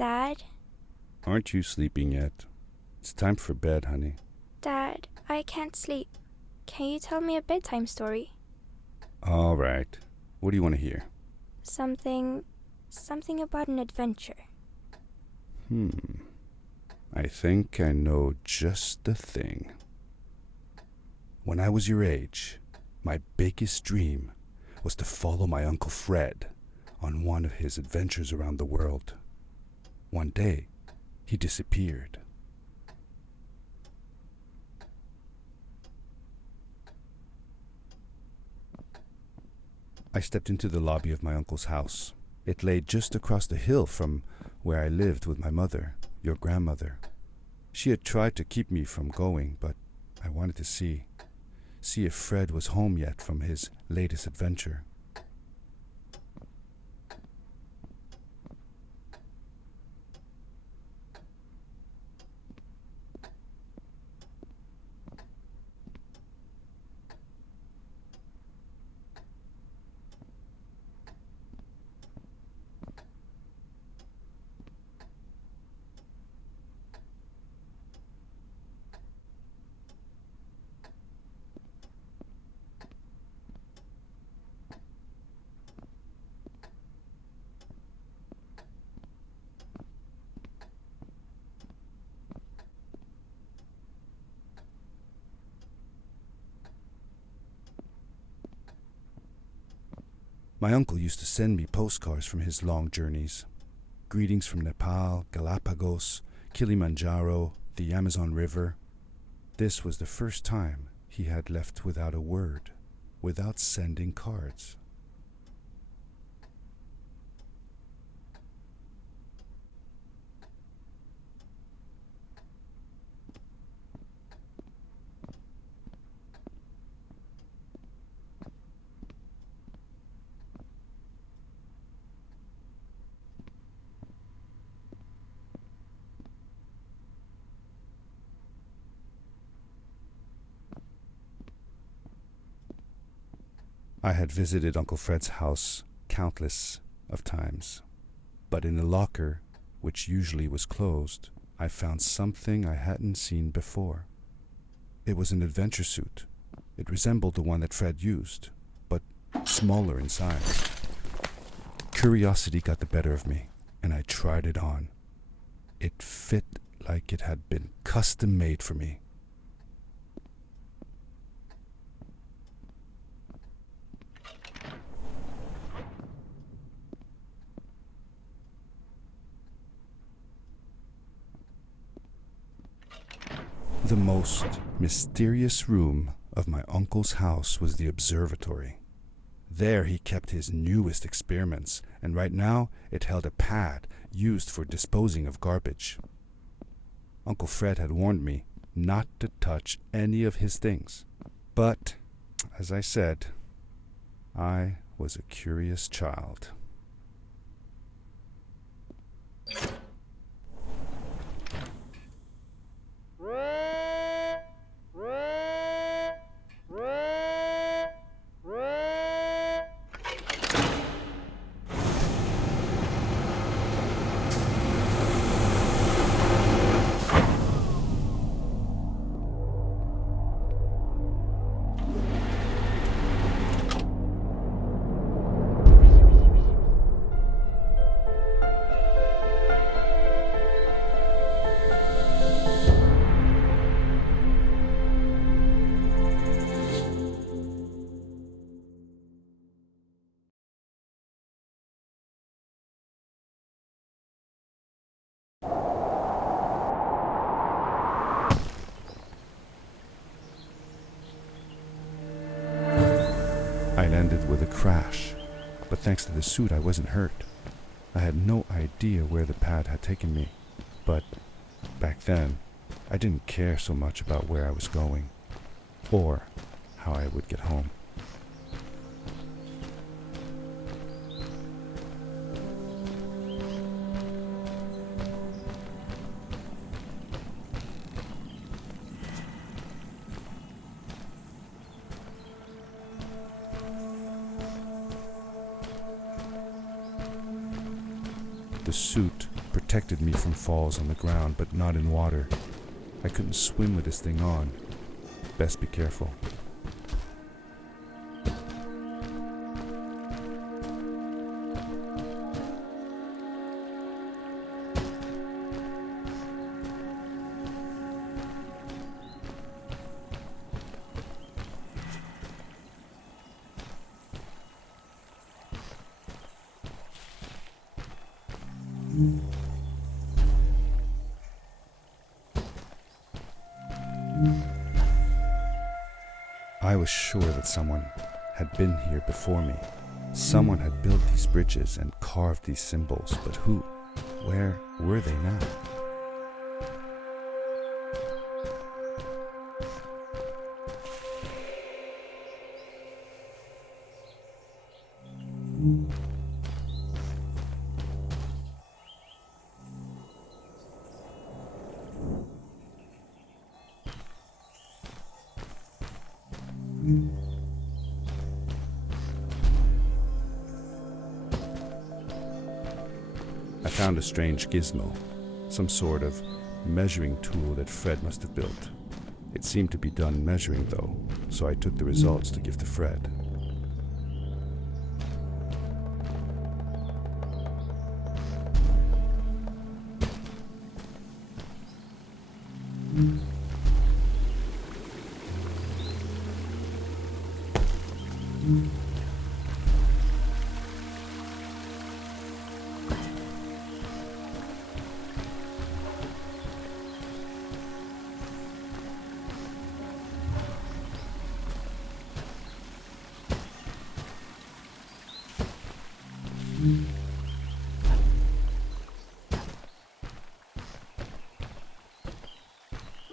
Dad? Aren't you sleeping yet? It's time for bed, honey. Dad, I can't sleep. Can you tell me a bedtime story? All right. What do you want to hear? Something about an adventure. I think I know just the thing. When I was your age, my biggest dream was to follow my Uncle Fred on one of his adventures around the world. One day, he disappeared. I stepped into the lobby of my uncle's house. It lay just across the hill from where I lived with my mother, your grandmother. She had tried to keep me from going, but I wanted to see if Fred was home yet from his latest adventure. My uncle used to send me postcards from his long journeys. Greetings from Nepal, Galapagos, Kilimanjaro, the Amazon River. This was the first time he had left without a word, without sending cards. I had visited Uncle Fred's house countless of times, but in the locker, which usually was closed, I found something I hadn't seen before. It was an adventure suit. It resembled the one that Fred used, but smaller in size. Curiosity got the better of me, and I tried it on. It fit like it had been custom made for me. The most mysterious room of my uncle's house was the observatory. There he kept his newest experiments, and right now it held a pad used for disposing of garbage. Uncle Fred had warned me not to touch any of his things. But, as I said, I was a curious child. I landed with a crash, but thanks to the suit I wasn't hurt. I had no idea where the pad had taken me, but back then I didn't care so much about where I was going, or how I would get home. The suit protected me from falls on the ground, but not in water. I couldn't swim with this thing on. Best be careful. I was sure that someone had been here before me. Someone had built these bridges and carved these symbols, but who? Where were they now? I found a strange gizmo, some sort of measuring tool that Fred must have built. It seemed to be done measuring though, so I took the results to give to Fred.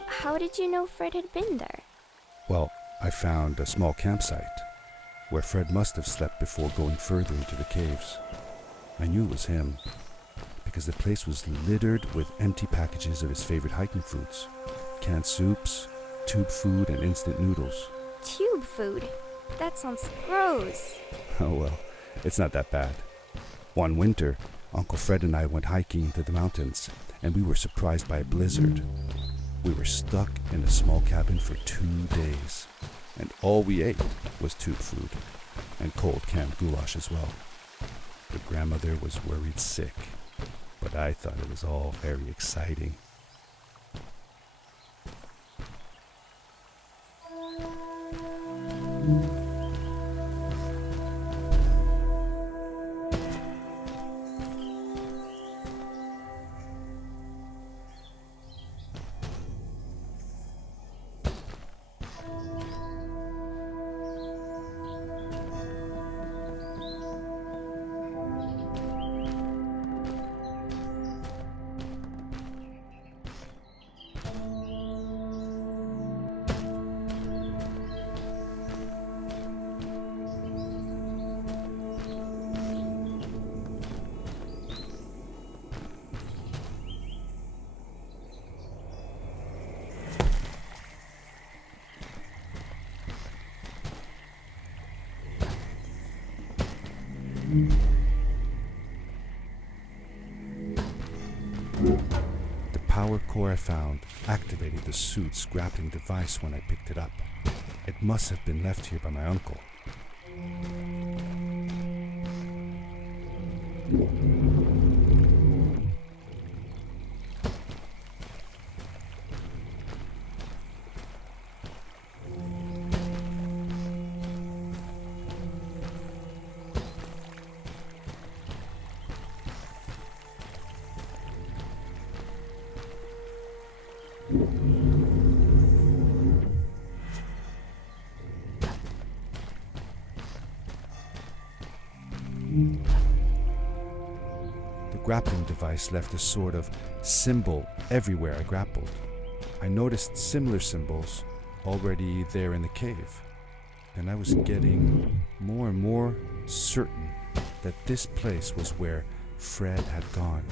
How did you know Fred had been there? Well, I found a small campsite where Fred must have slept before going further into the caves. I knew it was him because the place was littered with empty packages of his favorite hiking foods, canned soups, tube food, and instant noodles. Tube food? That sounds gross. Oh well, it's not that bad. One winter, Uncle Fred and I went hiking into the mountains, and we were surprised by a blizzard. We were stuck in a small cabin for 2 days, and all we ate was tube food, and cold canned goulash as well. The grandmother was worried sick, but I thought it was all very exciting. The power core I found activated the suit's grappling device when I picked it up. It must have been left here by my uncle. The grappling device left a sort of symbol everywhere I grappled. I noticed similar symbols already there in the cave, and I was getting more and more certain that this place was where Fred had gone.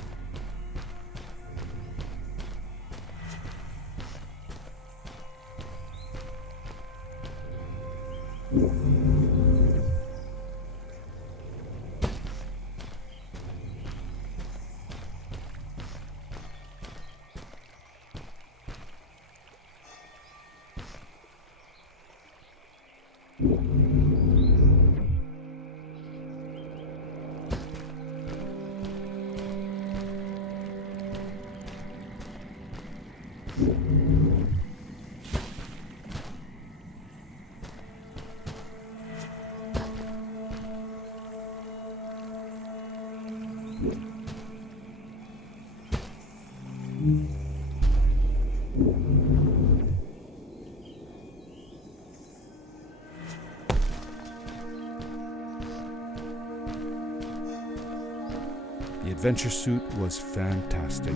The adventure suit was fantastic.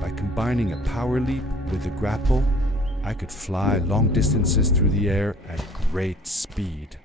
By combining a power leap with a grapple, I could fly long distances through the air at great speed.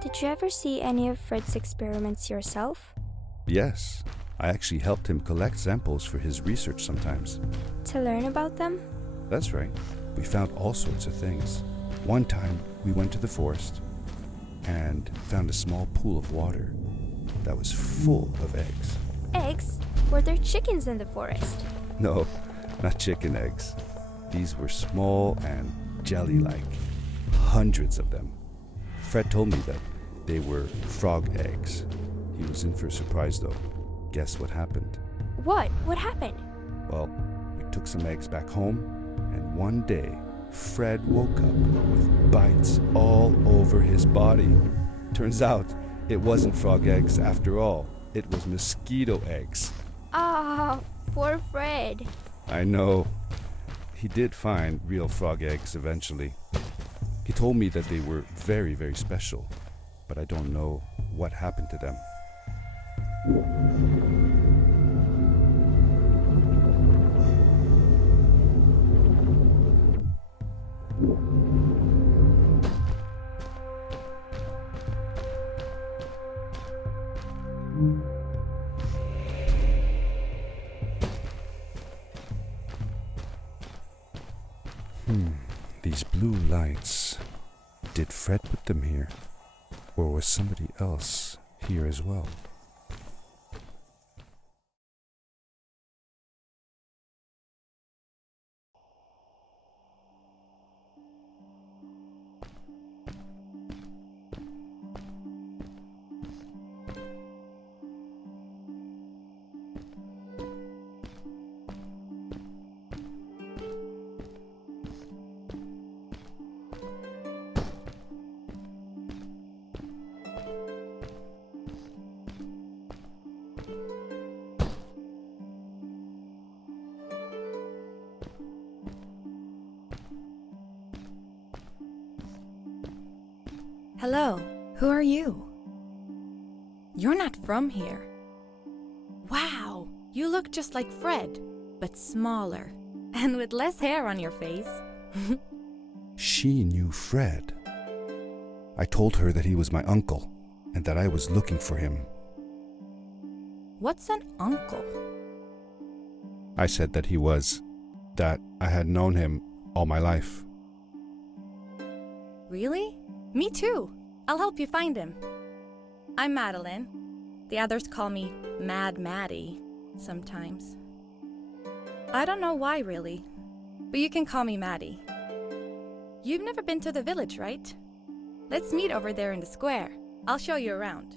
Did you ever see any of Fred's experiments yourself? Yes, I actually helped him collect samples for his research sometimes. To learn about them? That's right. We found all sorts of things. One time, we went to the forest and found a small pool of water that was full of eggs. Eggs? Were there chickens in the forest? No, not chicken eggs. These were small and jelly-like. Hundreds of them. Fred told me that they were frog eggs. He was in for a surprise though. Guess what happened? What? What happened? Well, we took some eggs back home, and one day, Fred woke up with bites all over his body. Turns out, it wasn't frog eggs after all. It was mosquito eggs. Ah, poor Fred. I know. He did find real frog eggs eventually. He told me that they were very, very special, but I don't know what happened to them. These blue lights. Did Fred put them here? Or was somebody else here as well? Hello, who are you? You're not from here. Wow, you look just like Fred, but smaller, and with less hair on your face. She knew Fred. I told her that he was my uncle and that I was looking for him. What's an uncle? I said that that I had known him all my life. Really? Me too. I'll help you find him. I'm Madeline. The others call me Mad Maddie sometimes. I don't know why really, but you can call me Maddie. You've never been to the village, right? Let's meet over there in the square. I'll show you around.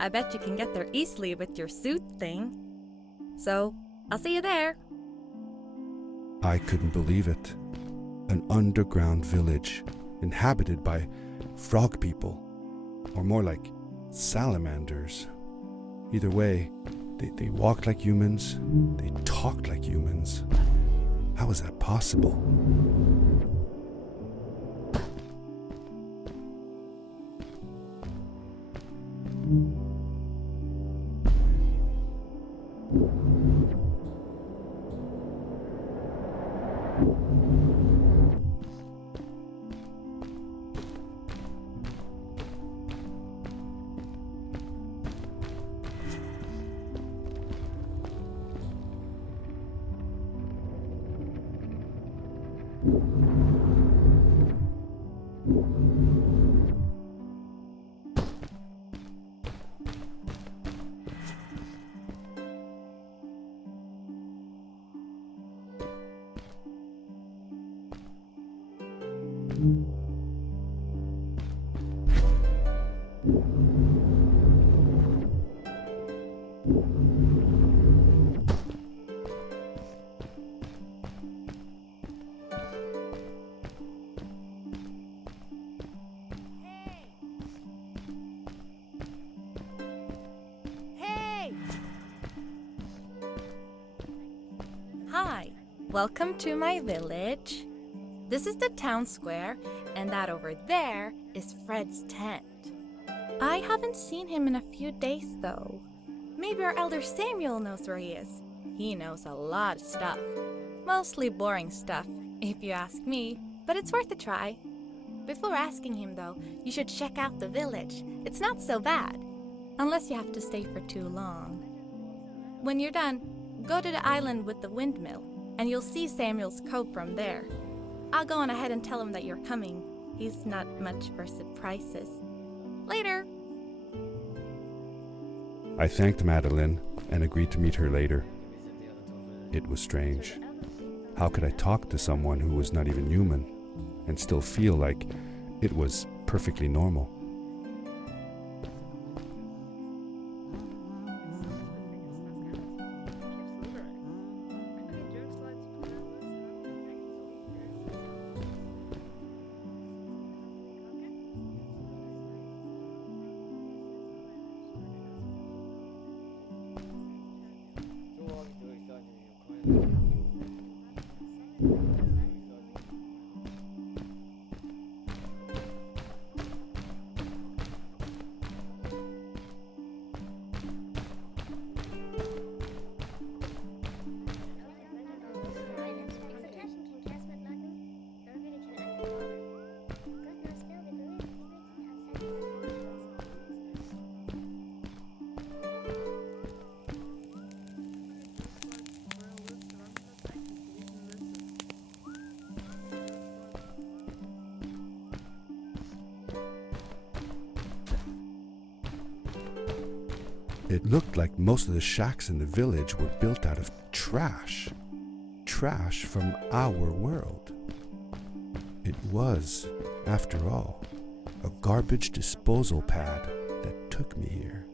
I bet you can get there easily with your suit thing. So, I'll see you there. I couldn't believe it. An underground village inhabited by frog people, or more like salamanders. Either way, they walked like humans, they talked like humans. How is that possible? Hi, welcome to my village. This is the town square, and that over there is Fred's tent. I haven't seen him in a few days though. Maybe our elder Samuel knows where he is. He knows a lot of stuff. Mostly boring stuff, if you ask me, but it's worth a try. Before asking him though, you should check out the village. It's not so bad, unless you have to stay for too long. When you're done, go to the island with the windmill, and you'll see Samuel's cove from there. I'll go on ahead and tell him that you're coming. He's not much for surprises. Later! I thanked Madeline and agreed to meet her later. It was strange. How could I talk to someone who was not even human and still feel like it was perfectly normal? It looked like most of the shacks in the village were built out of trash. Trash from our world. It was, after all, a garbage disposal pad that took me here.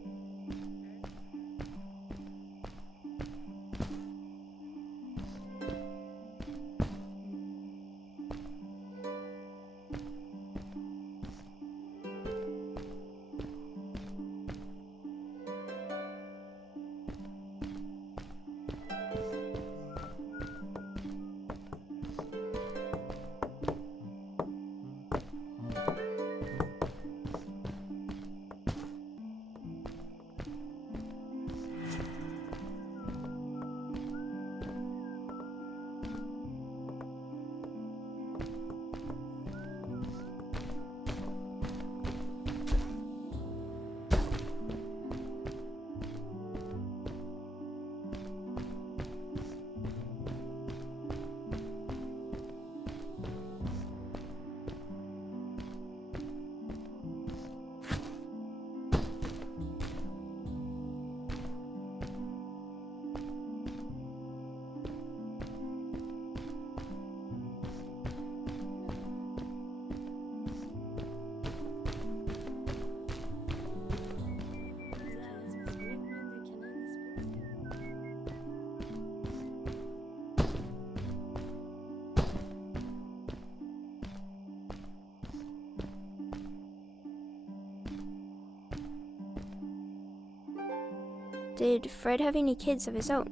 Did Fred have any kids of his own?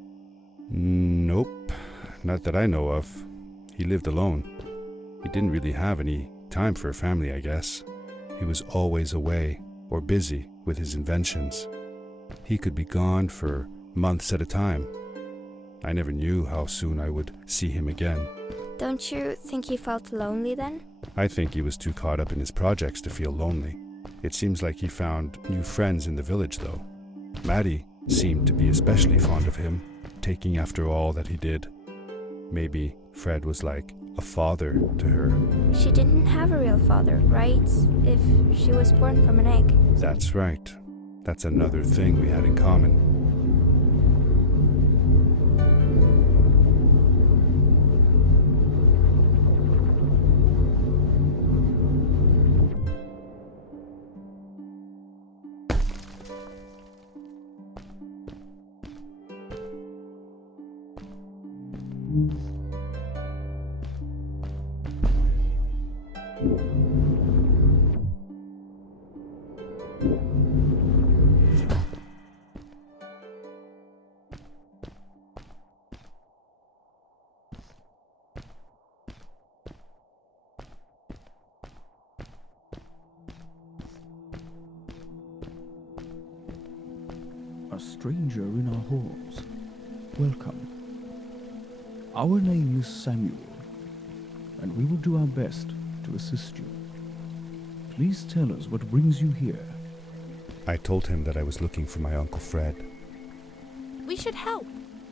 Nope, not that I know of. He lived alone. He didn't really have any time for a family, I guess. He was always away or busy with his inventions. He could be gone for months at a time. I never knew how soon I would see him again. Don't you think he felt lonely then? I think he was too caught up in his projects to feel lonely. It seems like he found new friends in the village, though. Maddie seemed to be especially fond of him, taking after all that he did. Maybe Fred was like a father to her. She didn't have a real father, right? If she was born from an egg. That's right. That's another thing we had in common. A stranger in our halls. Welcome. Our name is Samuel, and we will do our best to assist you. Please tell us what brings you here. I told him that I was looking for my Uncle Fred. We should help.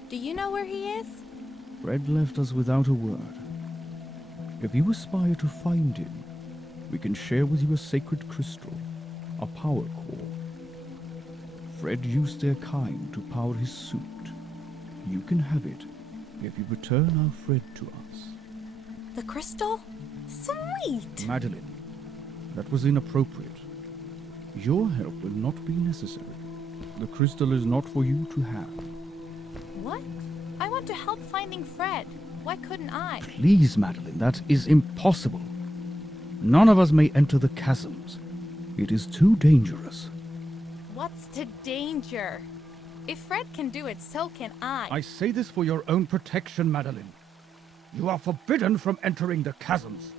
Do you know where he is? Fred left us without a word. If you aspire to find him, we can share with you a sacred crystal, a power core. Fred used their kind to power his suit. You can have it if you return our Fred to us. The crystal? Sweet! Madeline, that was inappropriate. Your help will not be necessary. The crystal is not for you to have. What? I want to help finding Fred. Why couldn't I? Please, Madeline, that is impossible. None of us may enter the chasms. It is too dangerous. What's the danger? If Fred can do it, so can I. I say this for your own protection, Madeline. You are forbidden from entering the chasms.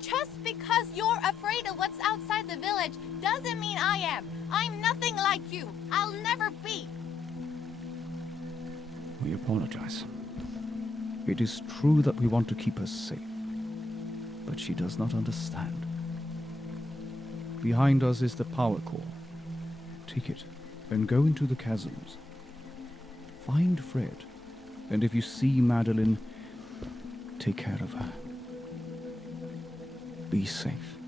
Just because you're afraid of what's outside the village doesn't mean I am. I'm nothing like you. I'll never be. We apologize. It is true that we want to keep her safe, but she does not understand. Behind us is the power core. Take it and go into the chasms. Find Fred, and if you see Madeline, take care of her. Be safe.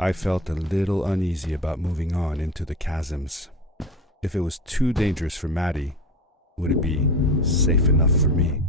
I felt a little uneasy about moving on into the chasms. If it was too dangerous for Maddie, would it be safe enough for me?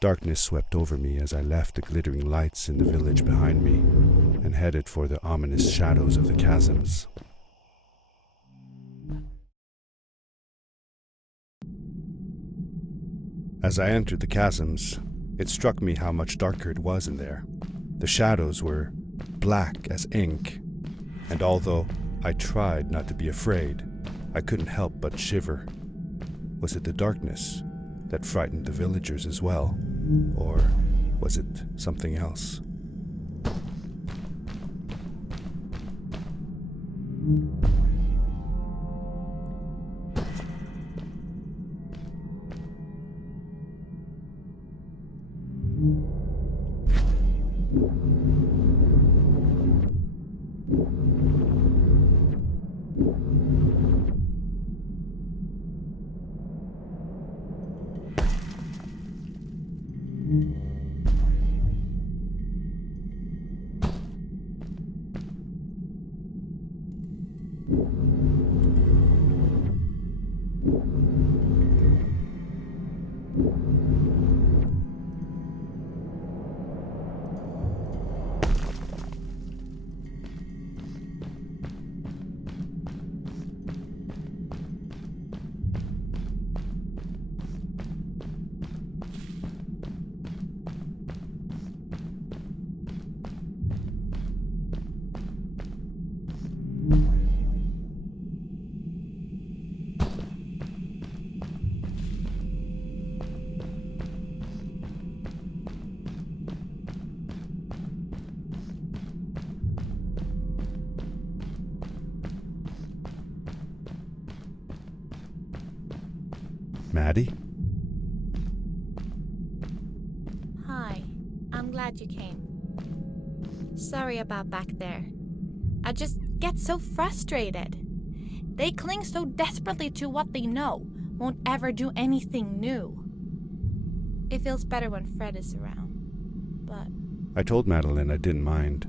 Darkness swept over me as I left the glittering lights in the village behind me and headed for the ominous shadows of the chasms. As I entered the chasms, it struck me how much darker it was in there. The shadows were black as ink, and although I tried not to be afraid, I couldn't help but shiver. Was it the darkness that frightened the villagers as well? Or was it something else? Maddie? Hi, I'm glad you came. Sorry about back there. I just get so frustrated. They cling so desperately to what they know, won't ever do anything new. It feels better when Fred is around, but... I told Madeline I didn't mind,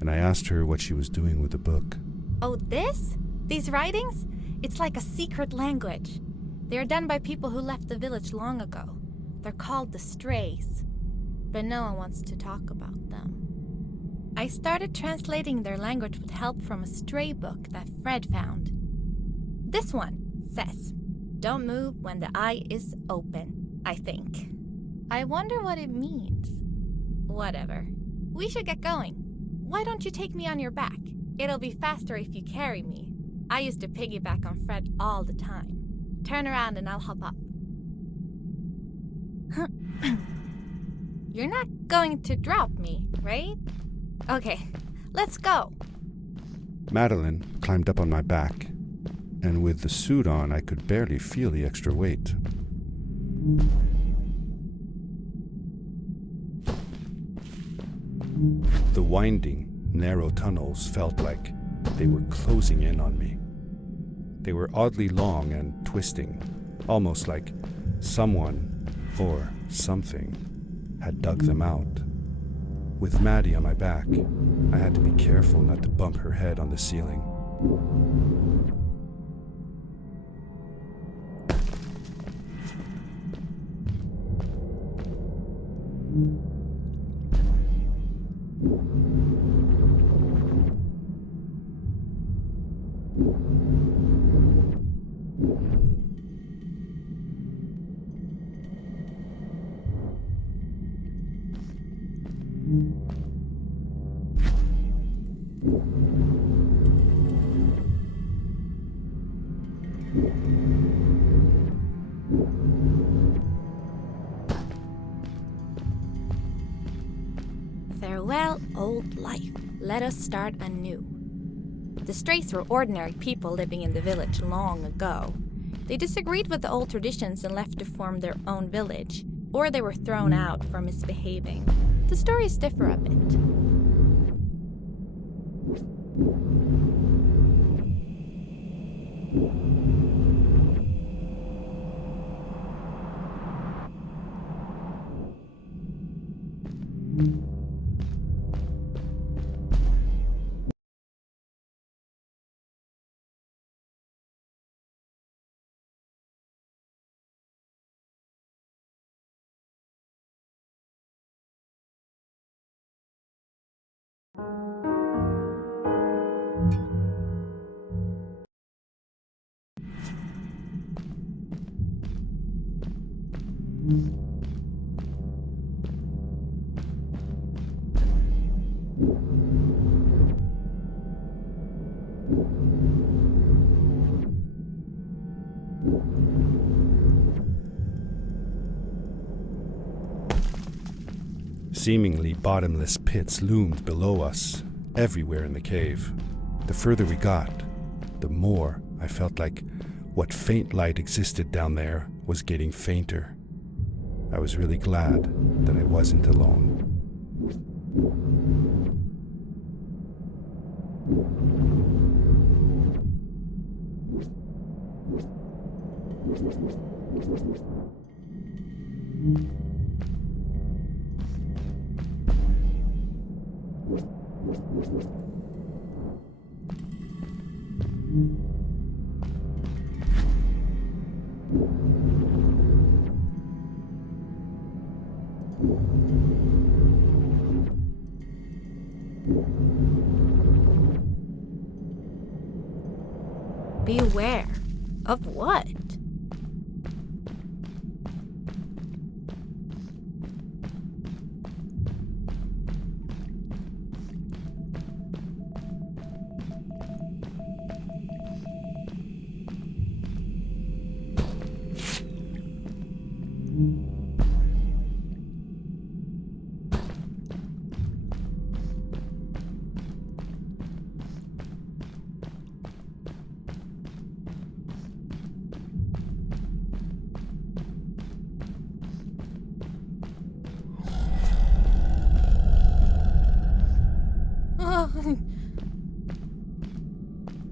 and I asked her what she was doing with the book. Oh, this? These writings? It's like a secret language. They are done by people who left the village long ago. They're called the Strays, but no one wants to talk about them. I started translating their language with help from a stray book that Fred found. This one says, "Don't move when the eye is open," I think. I wonder what it means. Whatever. We should get going. Why don't you take me on your back? It'll be faster if you carry me. I used to piggyback on Fred all the time. Turn around and I'll hop up. You're not going to drop me, right? Okay, let's go. Madeline climbed up on my back, and with the suit on, I could barely feel the extra weight. The winding, narrow tunnels felt like they were closing in on me. They were oddly long and twisting, almost like someone or something had dug them out. With Maddie on my back, I had to be careful not to bump her head on the ceiling. Farewell, old life. Let us start anew. The Strays were ordinary people living in the village long ago. They disagreed with the old traditions and left to form their own village, or they were thrown out for misbehaving. The stories differ a bit. Seemingly bottomless pits loomed below us, everywhere in the cave. The further we got, the more I felt like what faint light existed down there was getting fainter. I was really glad that I wasn't alone. Beware. Of what?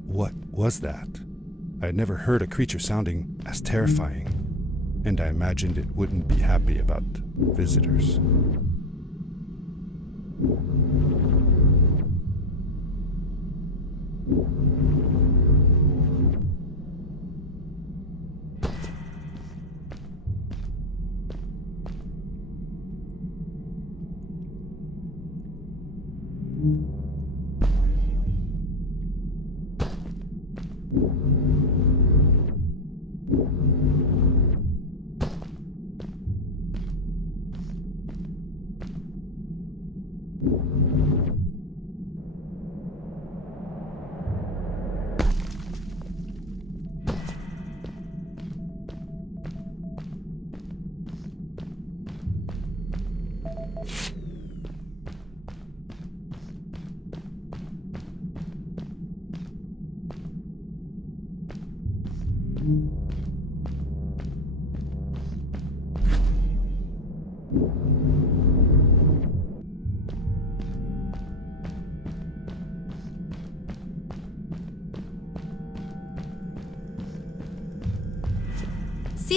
What was that? I had never heard a creature sounding as terrifying, and I imagined it wouldn't be happy about visitors. See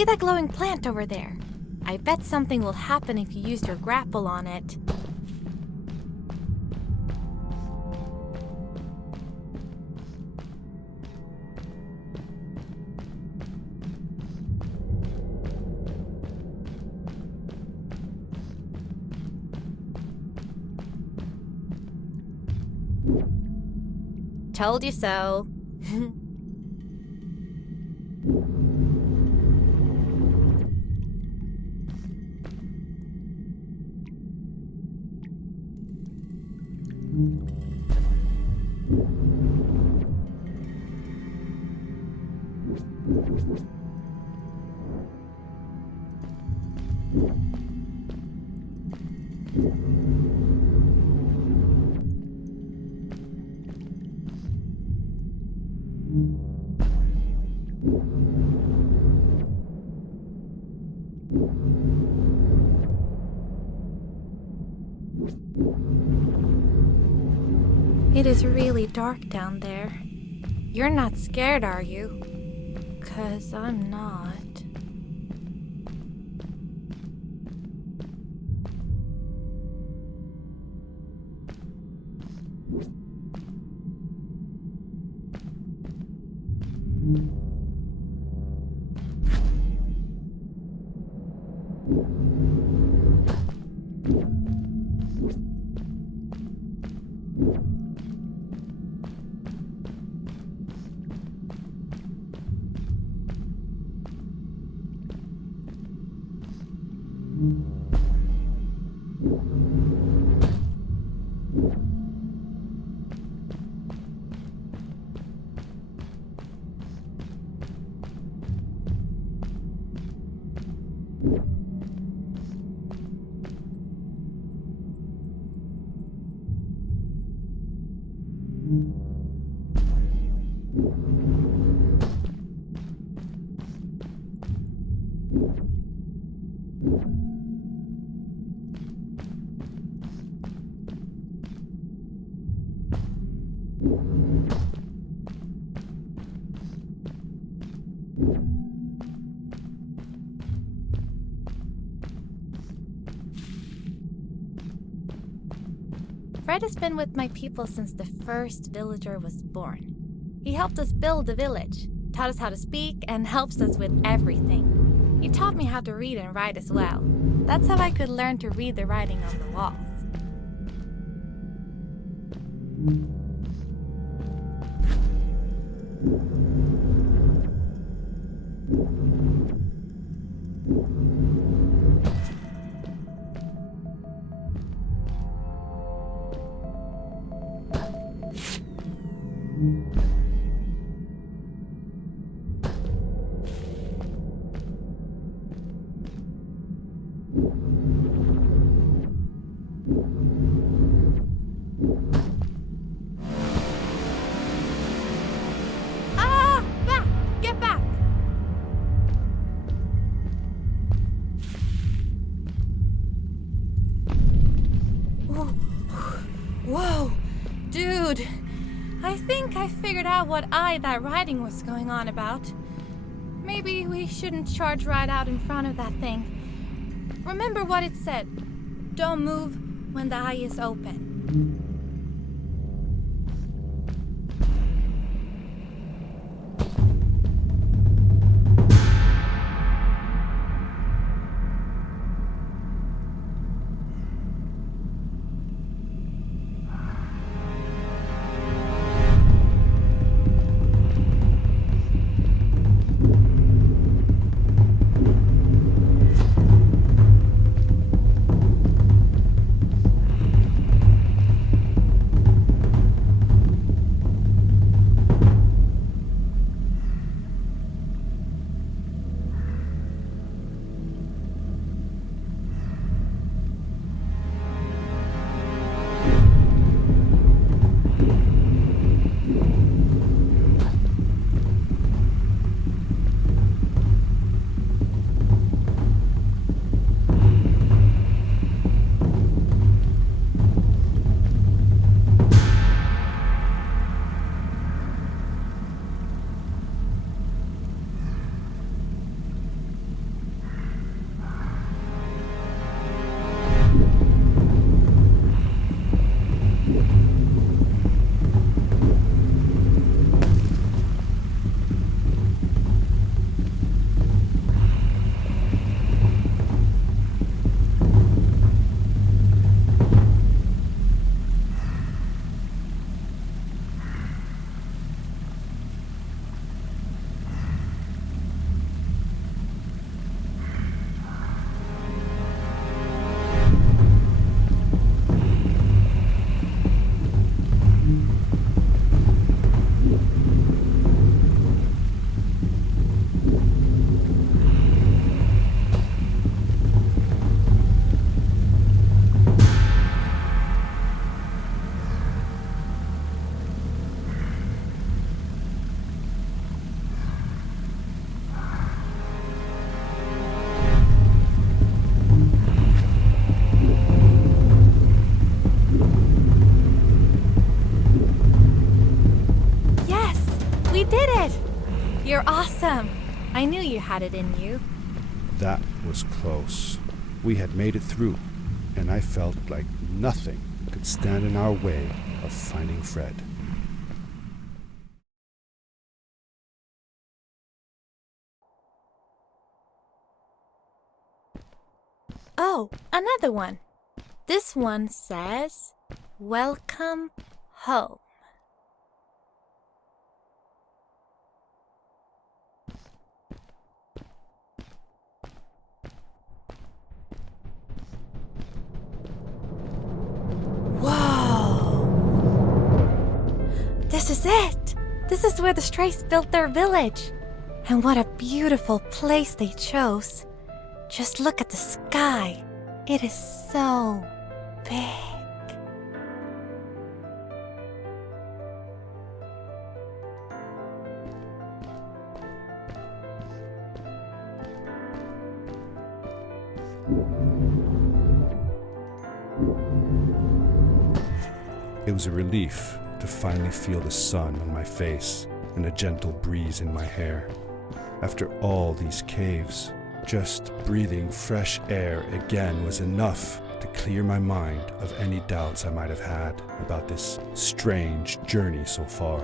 that glowing plant over there? I bet something will happen if you use your grapple on it. Told you so. It is really dark down there. You're not scared, are you? 'Cause I'm not. Fred has been with my people since the first villager was born. He helped us build the village, taught us how to speak, and helps us with everything. He taught me how to read and write as well. That's how I could learn to read the writing on the walls. Whoa, dude, I think I figured out what that writing was going on about. Maybe we shouldn't charge right out in front of that thing. Remember what it said. Don't move when the eye is open. Awesome! I knew you had it in you. That was close. We had made it through, and I felt like nothing could stand in our way of finding Fred. Oh, another one. This one says, "Welcome home." Whoa! This is it! This is where the Strays built their village. And what a beautiful place they chose. Just look at the sky. It is so big. It was a relief to finally feel the sun on my face and a gentle breeze in my hair. After all these caves, just breathing fresh air again was enough to clear my mind of any doubts I might have had about this strange journey so far.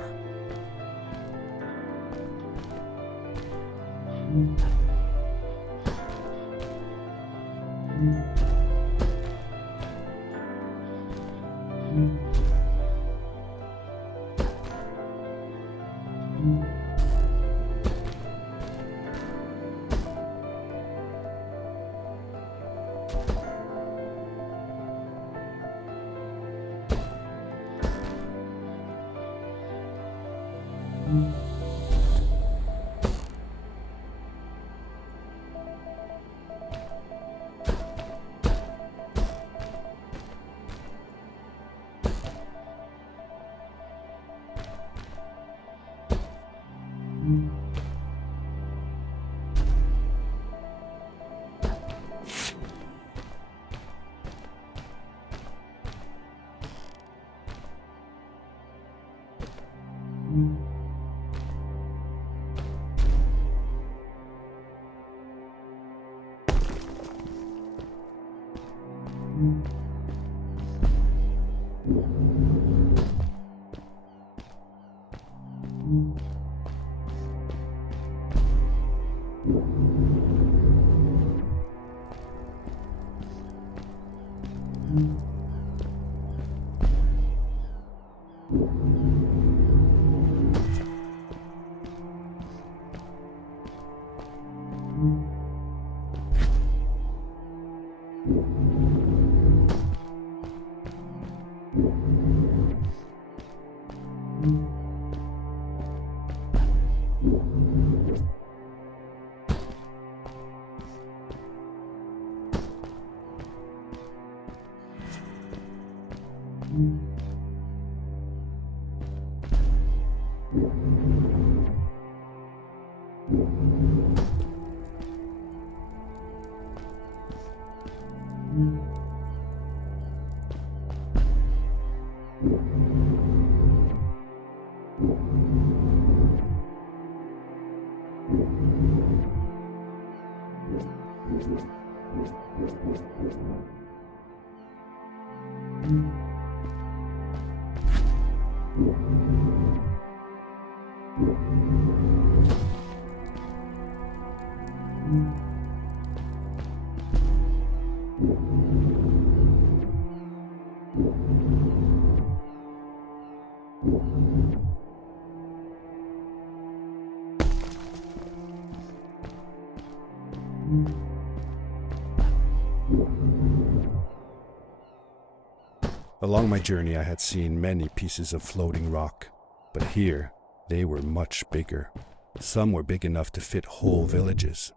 Along my journey, I had seen many pieces of floating rock, but here they were much bigger. Some were big enough to fit whole villages.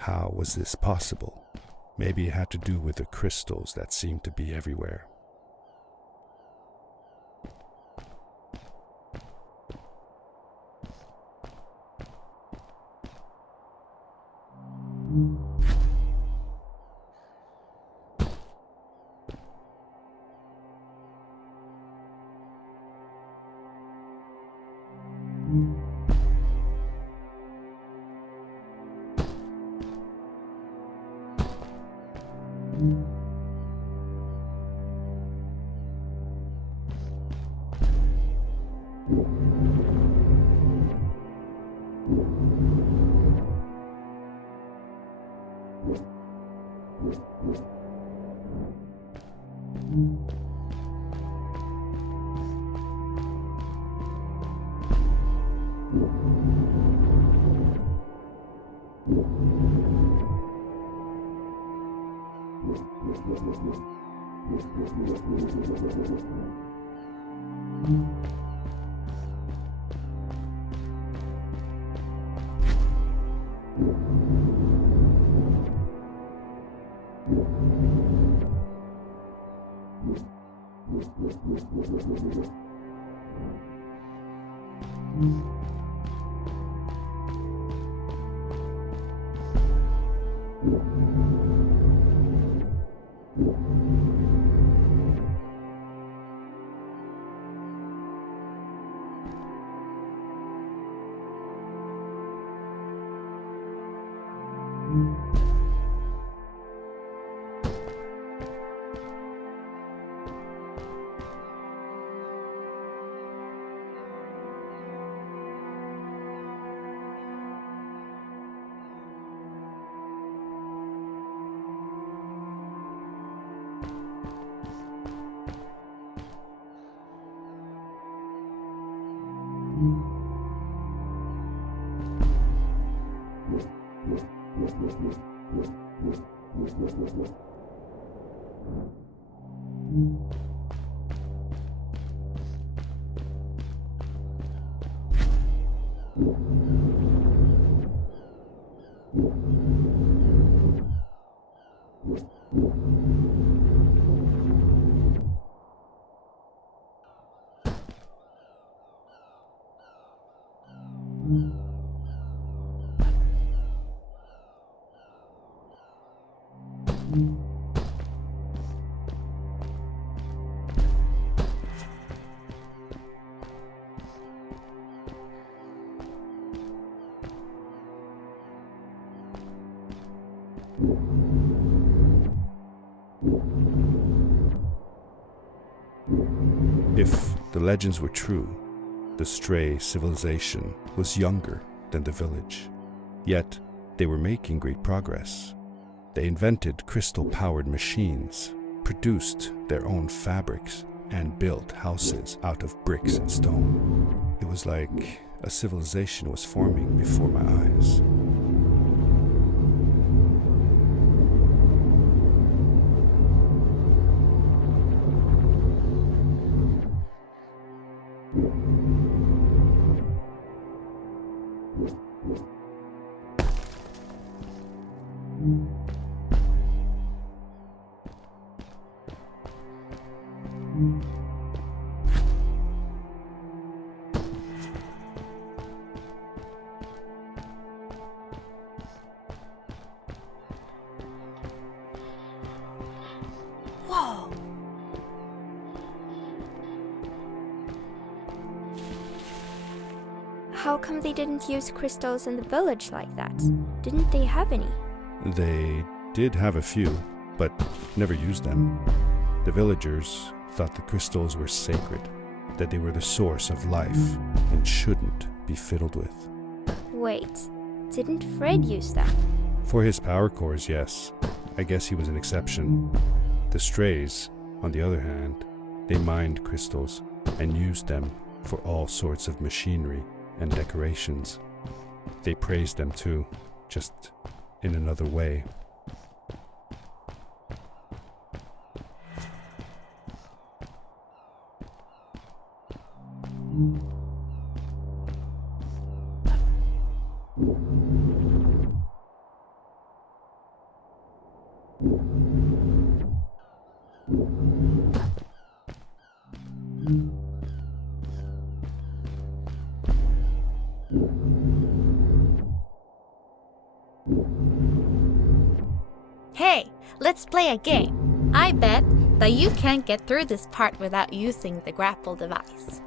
How was this possible? Maybe it had to do with the crystals that seemed to be everywhere. If the legends were true, the stray civilization was younger than the village. Yet, they were making great progress. They invented crystal-powered machines, produced their own fabrics, and built houses out of bricks and stone. It was like a civilization was forming before my eyes. Whoa! How come they didn't use crystals in the village like that? Didn't they have any? They did have a few, but never used them. The villagers thought the crystals were sacred, that they were the source of life and shouldn't be fiddled with. Wait, didn't Fred use them? For his power cores, yes. I guess he was an exception. The strays, on the other hand, they mined crystals and used them for all sorts of machinery and decorations. They praised them too, just in another way. Hey, let's play a game. I bet that you can't get through this part without using the grapple device.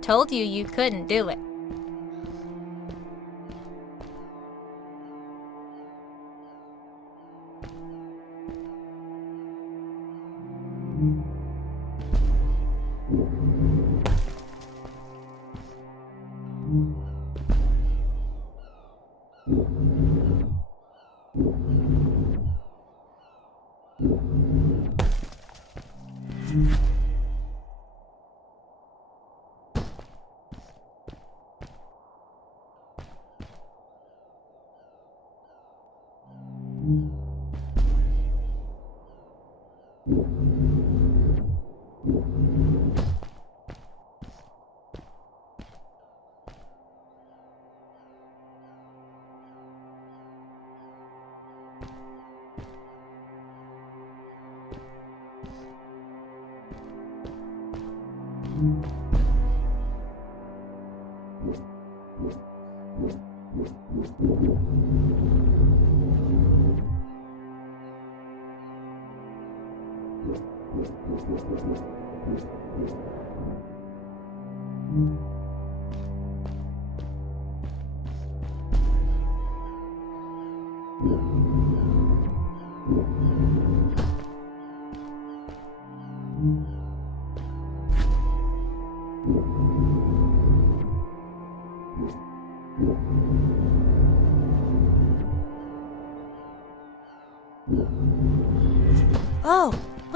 Told you you couldn't do it.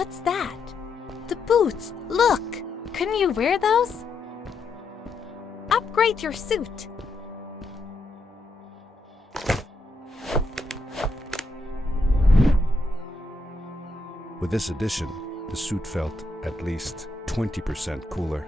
What's that? The boots! Look! Couldn't you wear those? Upgrade your suit! With this addition, the suit felt at least 20% cooler.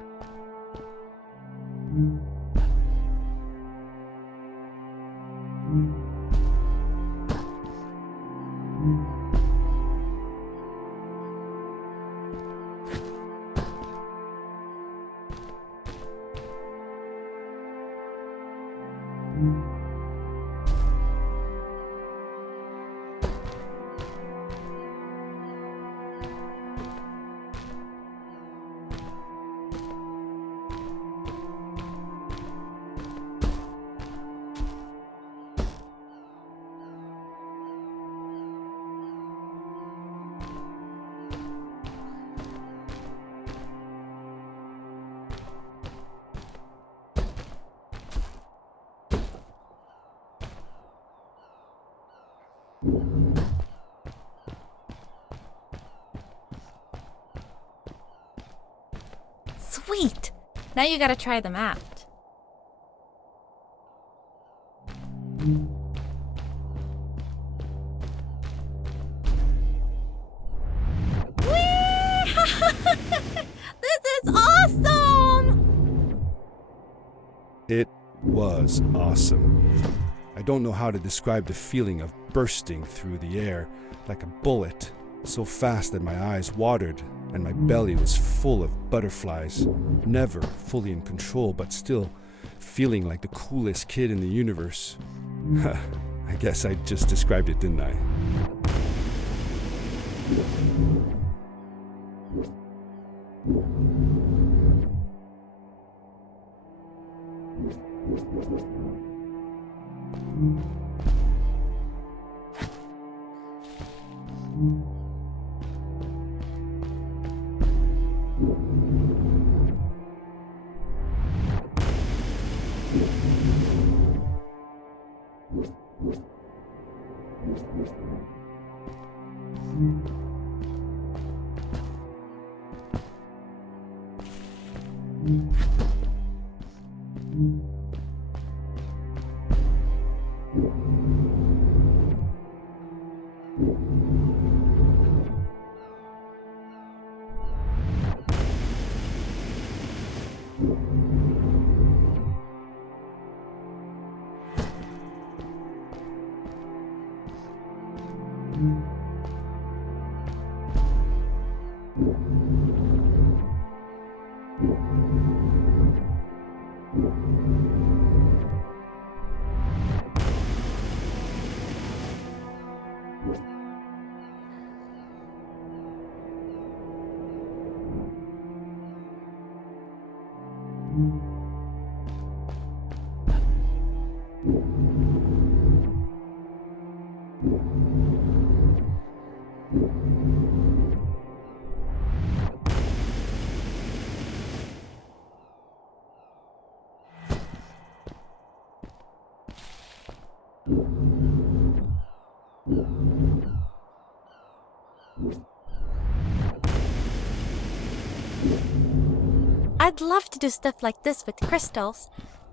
Sweet! Now you gotta try them out. Whee! This is awesome! It was awesome. I don't know how to describe the feeling of bursting through the air like a bullet, so fast that my eyes watered and my belly was full of butterflies, never fully in control, but still feeling like the coolest kid in the universe. I guess I just described it, didn't I? I'd love to do stuff like this with crystals.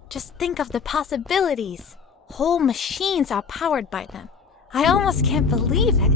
Just think of the possibilities. Whole machines are powered by them. I almost can't believe it.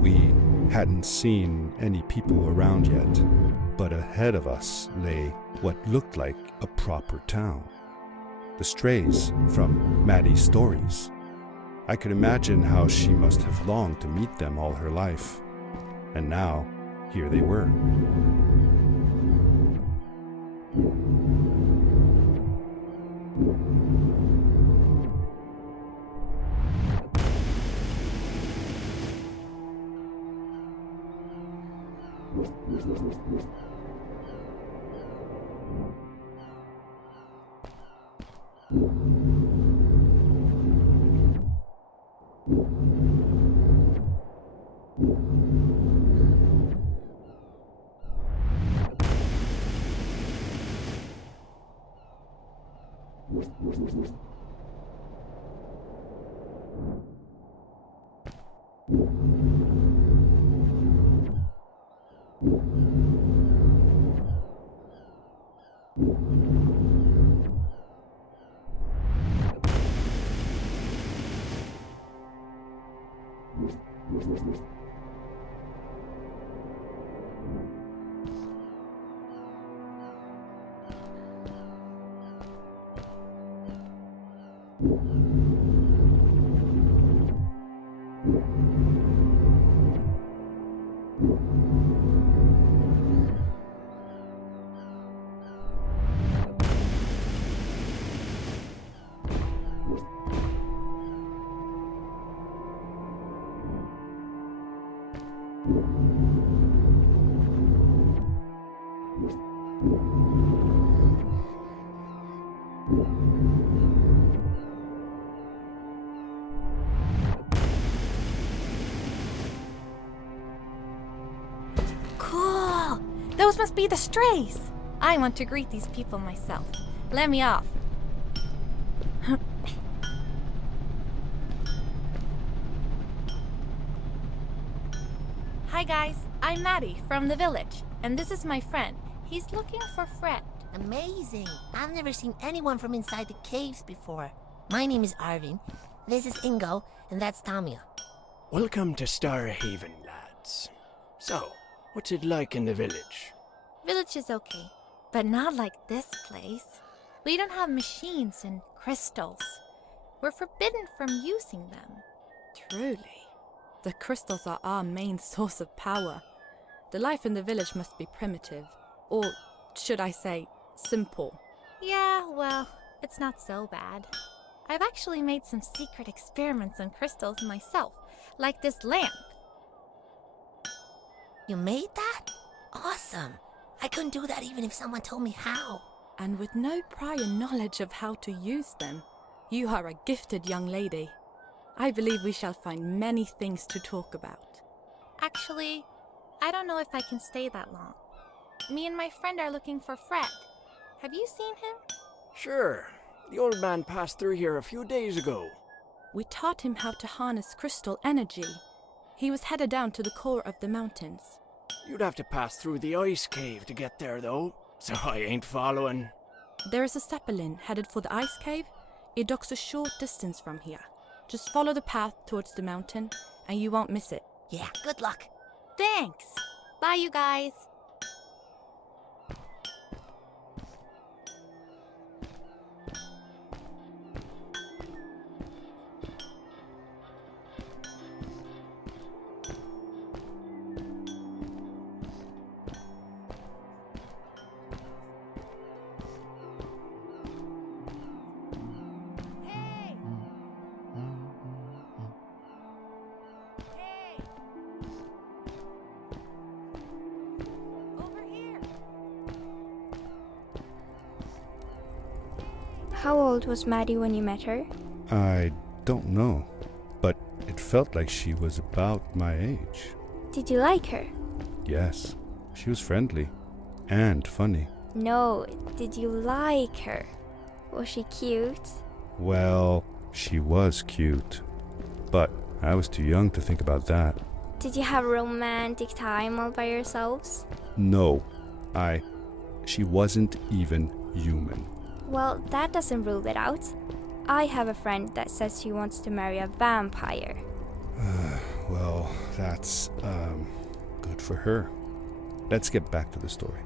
We hadn't seen any people around yet, but ahead of us lay what looked like a proper town. The strays from Maddie's stories. I could imagine how she must have longed to meet them all her life. And now, here they were. Cool! Those must be the strays! I want to greet these people myself. Let me off. Hi guys, I'm Maddie from the village, and this is my friend. He's looking for Fred. Amazing! I've never seen anyone from inside the caves before. My name is Arvin, this is Ingo, and that's Tamia. Welcome to Starhaven, lads. So, what's it like in the village? Village is okay, but not like this place. We don't have machines and crystals. We're forbidden from using them. Truly. The crystals are our main source of power. The life in the village must be primitive. Or, should I say, simple. Yeah, well, it's not so bad. I've actually made some secret experiments on crystals myself, like this lamp. You made that? Awesome! I couldn't do that even if someone told me how. And with no prior knowledge of how to use them, you are a gifted young lady. I believe we shall find many things to talk about. Actually, I don't know if I can stay that long. Me and my friend are looking for Fred. Have you seen him? Sure. The old man passed through here a few days ago. We taught him how to harness crystal energy. He was headed down to the core of the mountains. You'd have to pass through the ice cave to get there, though, so I ain't following. There is a zeppelin headed for the ice cave. It docks a short distance from here. Just follow the path towards the mountain, and you won't miss it. Yeah, good luck. Thanks! Bye, you guys! How old was Maddie when you met her? I don't know, but it felt like she was about my age. Did you like her? Yes, she was friendly and funny. No, did you like her? Was she cute? Well, she was cute, but I was too young to think about that. Did you have a romantic time all by yourselves? No, she wasn't even human. Well, that doesn't rule it out. I have a friend that says she wants to marry a vampire. Well, that's, good for her. Let's get back to the story.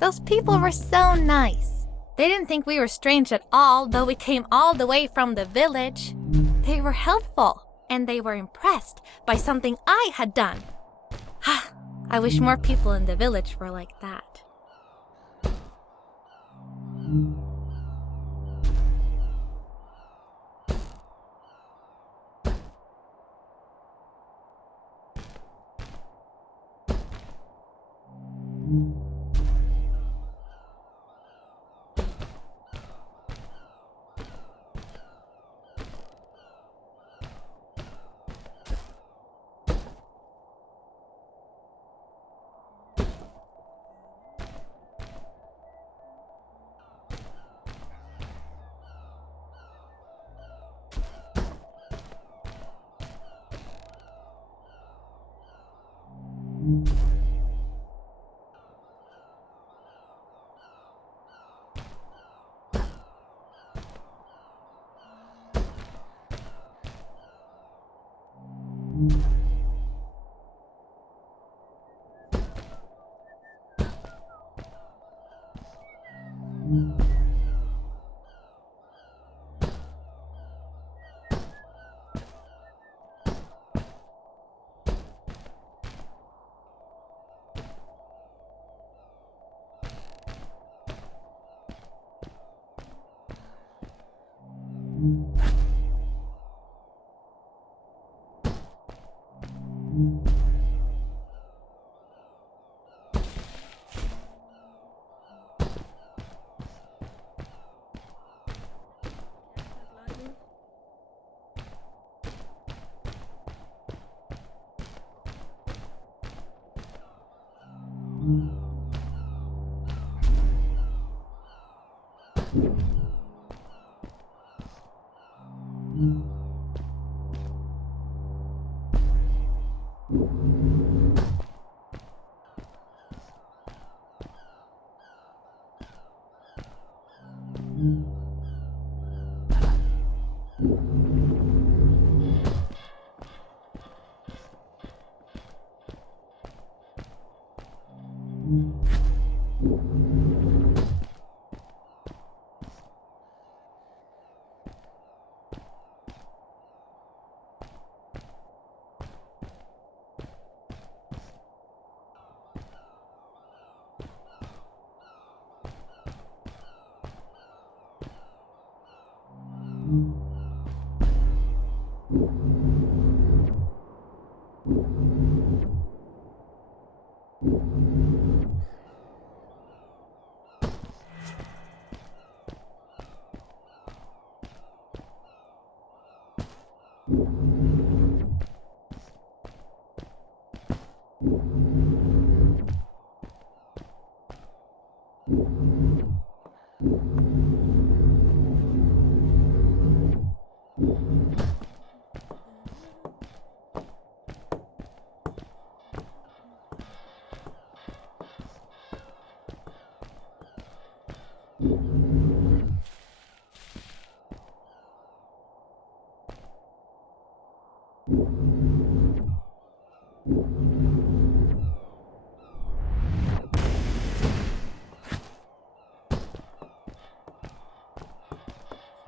Those people were so nice. They didn't think we were strange at all, though we came all the way from the village. They were helpful, and they were impressed by something I had done. I wish more people in the village were like that.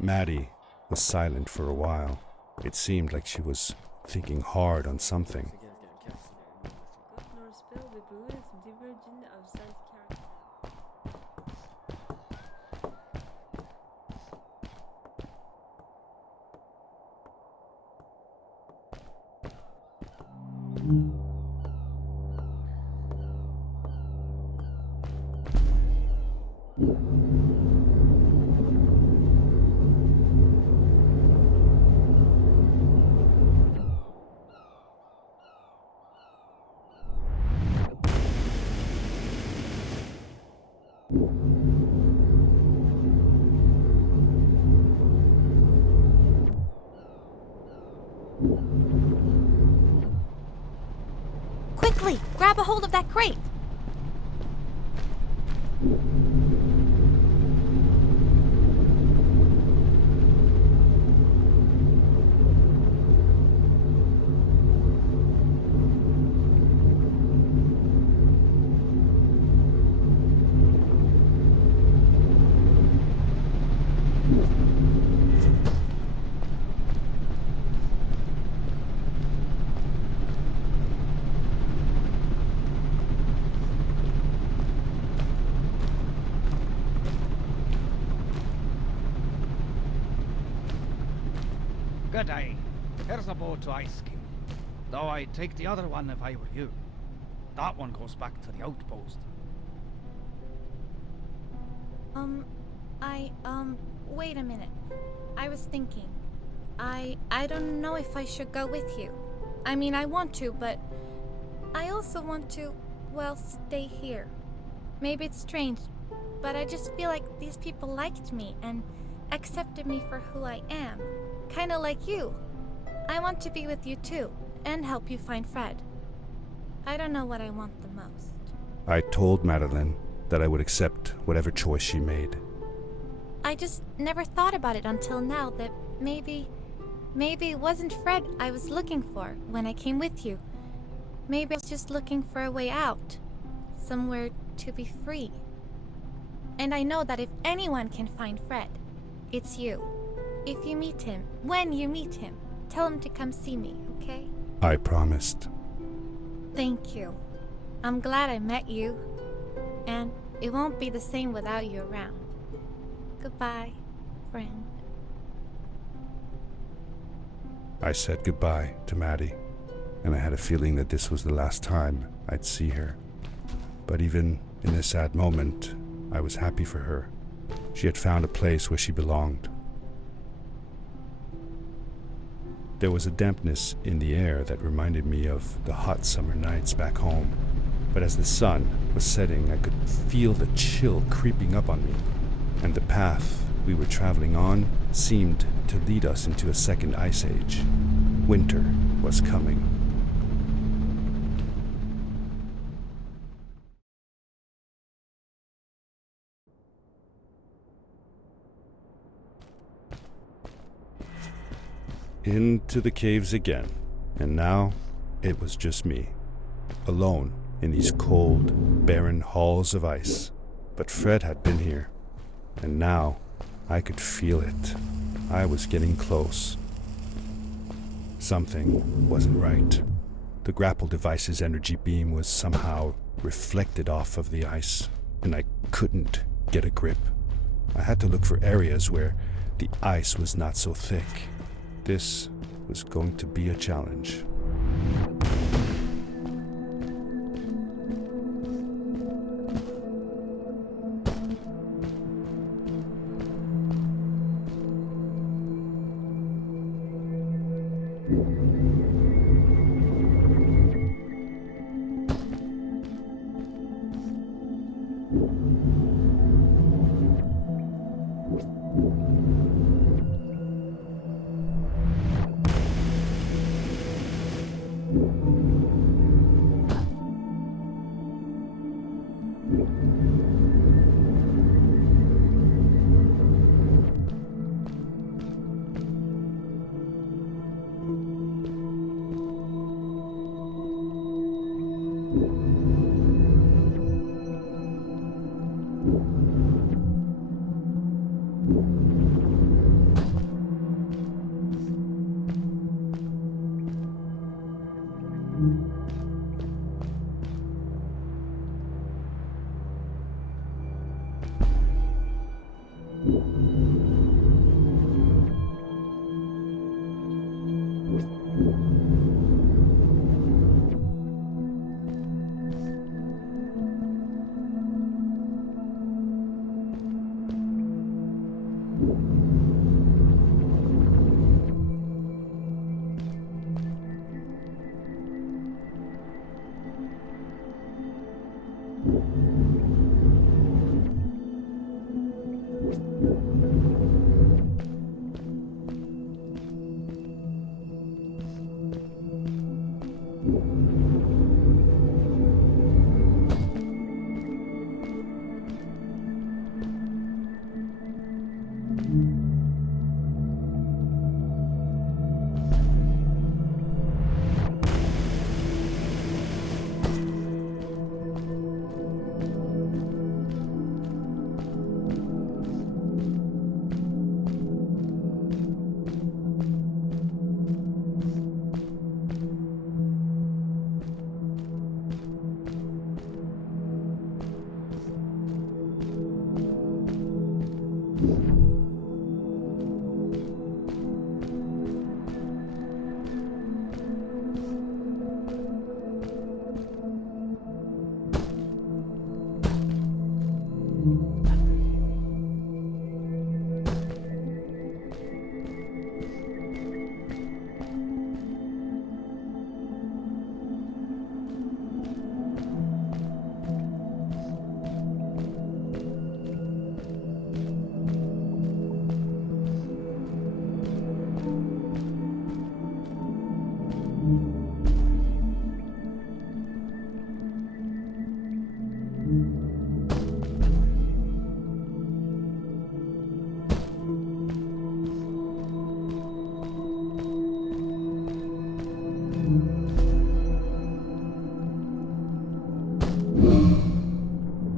Maddie was silent for a while. It seemed like she was thinking hard on something. Quickly, grab a hold of that crate! Good day. Here's a boat to Ice Cube. Though I'd take the other one if I were you. That one goes back to the outpost. Wait a minute. I was thinking. I don't know if I should go with you. I mean, I want to, but I also want to, well, stay here. Maybe it's strange, but I just feel like these people liked me and accepted me for who I am. Kinda like you. I want to be with you too, and help you find Fred. I don't know what I want the most. I told Madeline that I would accept whatever choice she made. I just never thought about it until now that maybe it wasn't Fred I was looking for when I came with you. Maybe I was just looking for a way out. Somewhere to be free. And I know that if anyone can find Fred, it's you. If you meet him, when you meet him, tell him to come see me, okay? I promised. Thank you. I'm glad I met you. And it won't be the same without you around. Goodbye, friend. I said goodbye to Maddie, and I had a feeling that this was the last time I'd see her. But even in this sad moment, I was happy for her. She had found a place where she belonged. There was a dampness in the air that reminded me of the hot summer nights back home. But as the sun was setting, I could feel the chill creeping up on me, and the path we were traveling on seemed to lead us into a second ice age. Winter was coming. Into the caves again, and now it was just me, alone in these cold, barren halls of ice. But Fred had been here, and now I could feel it. I was getting close. Something wasn't right. The grapple device's energy beam was somehow reflected off of the ice, and I couldn't get a grip. I had to look for areas where the ice was not so thick. This was going to be a challenge.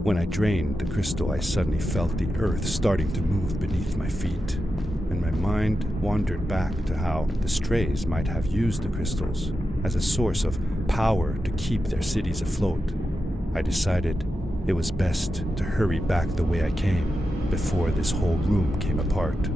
When I drained the crystal, I suddenly felt the earth starting to move beneath my feet, and my mind wandered back to how the strays might have used the crystals as a source of power to keep their cities afloat. I decided it was best to hurry back the way I came before this whole room came apart.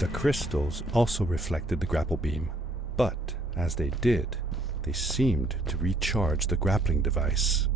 The crystals also reflected the grapple beam, but as they did, they seemed to recharge the grappling device.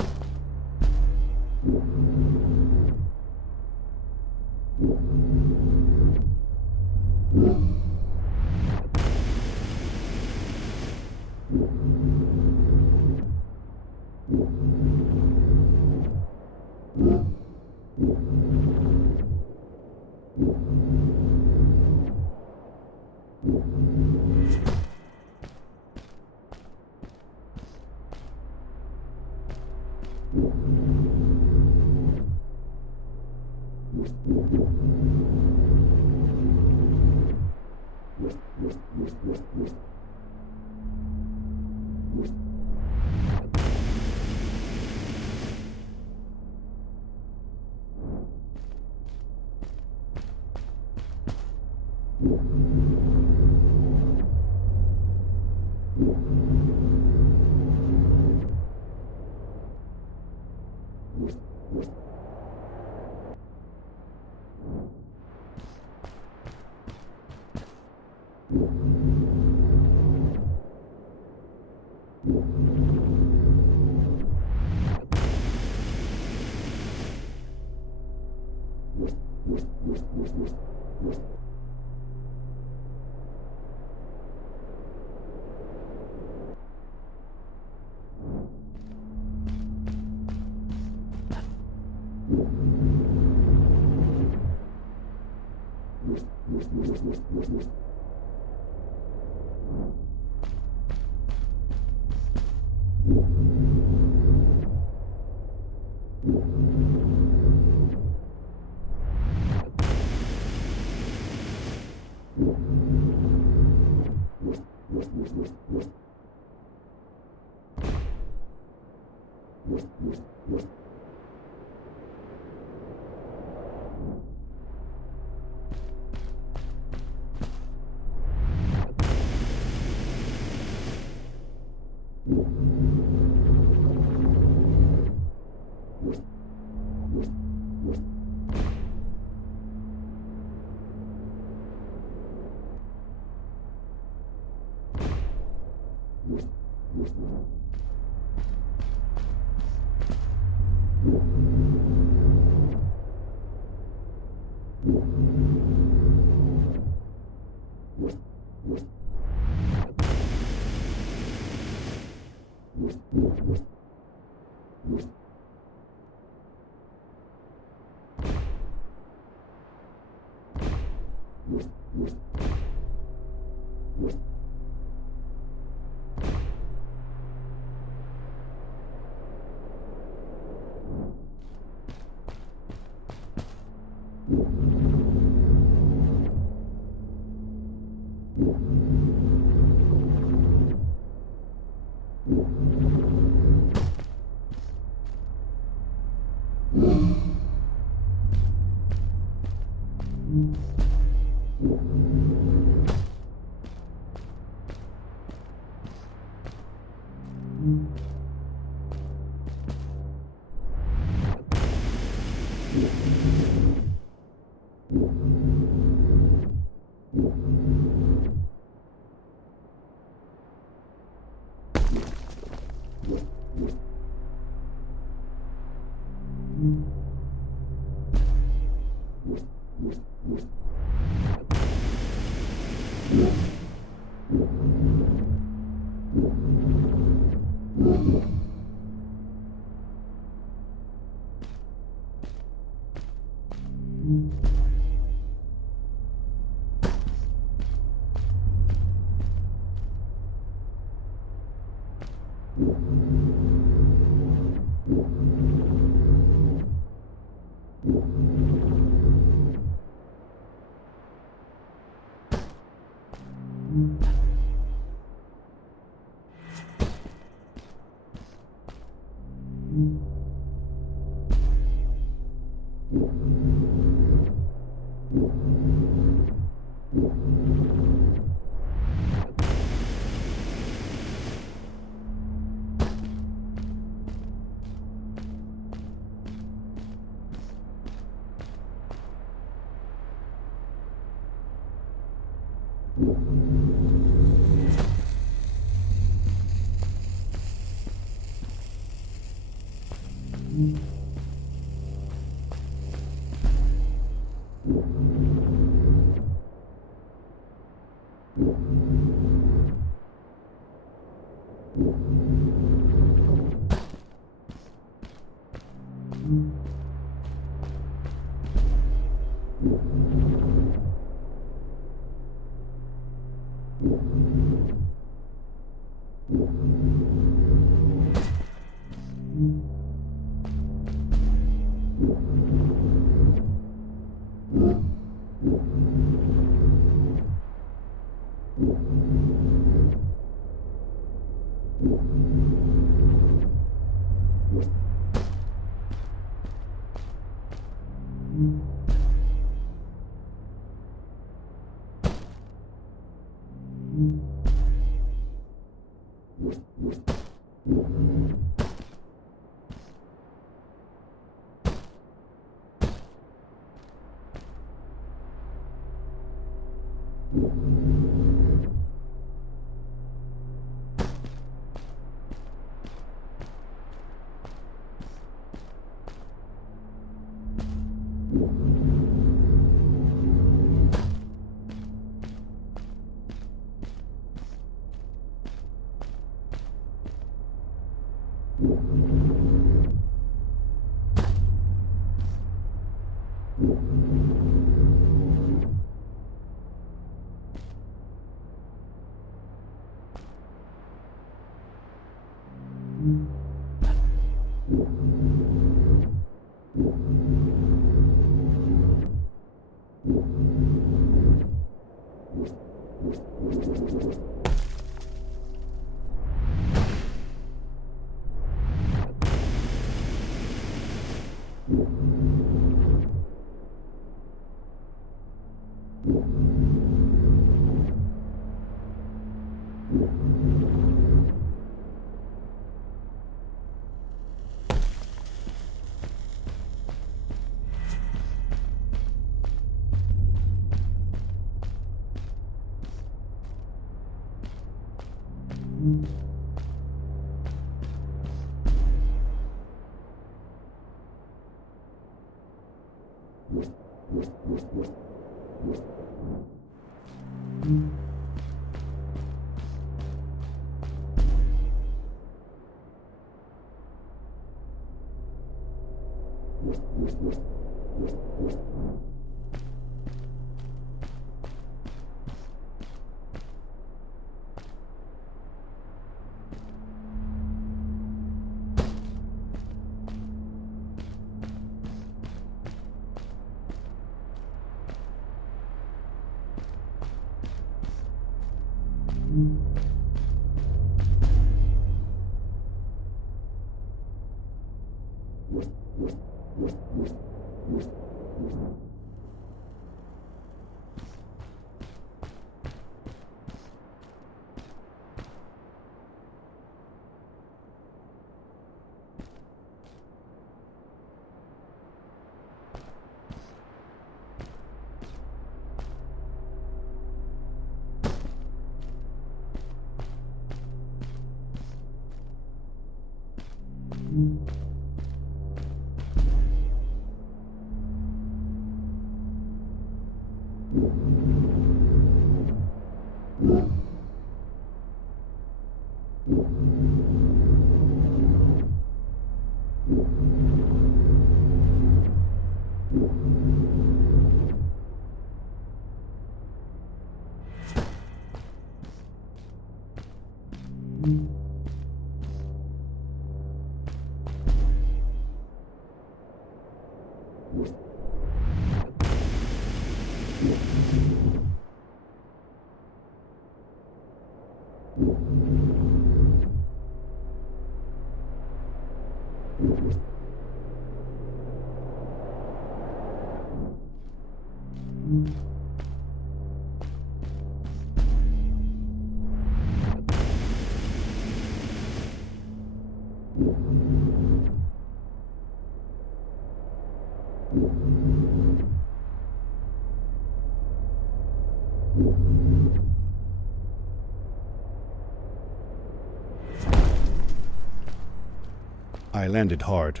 I landed hard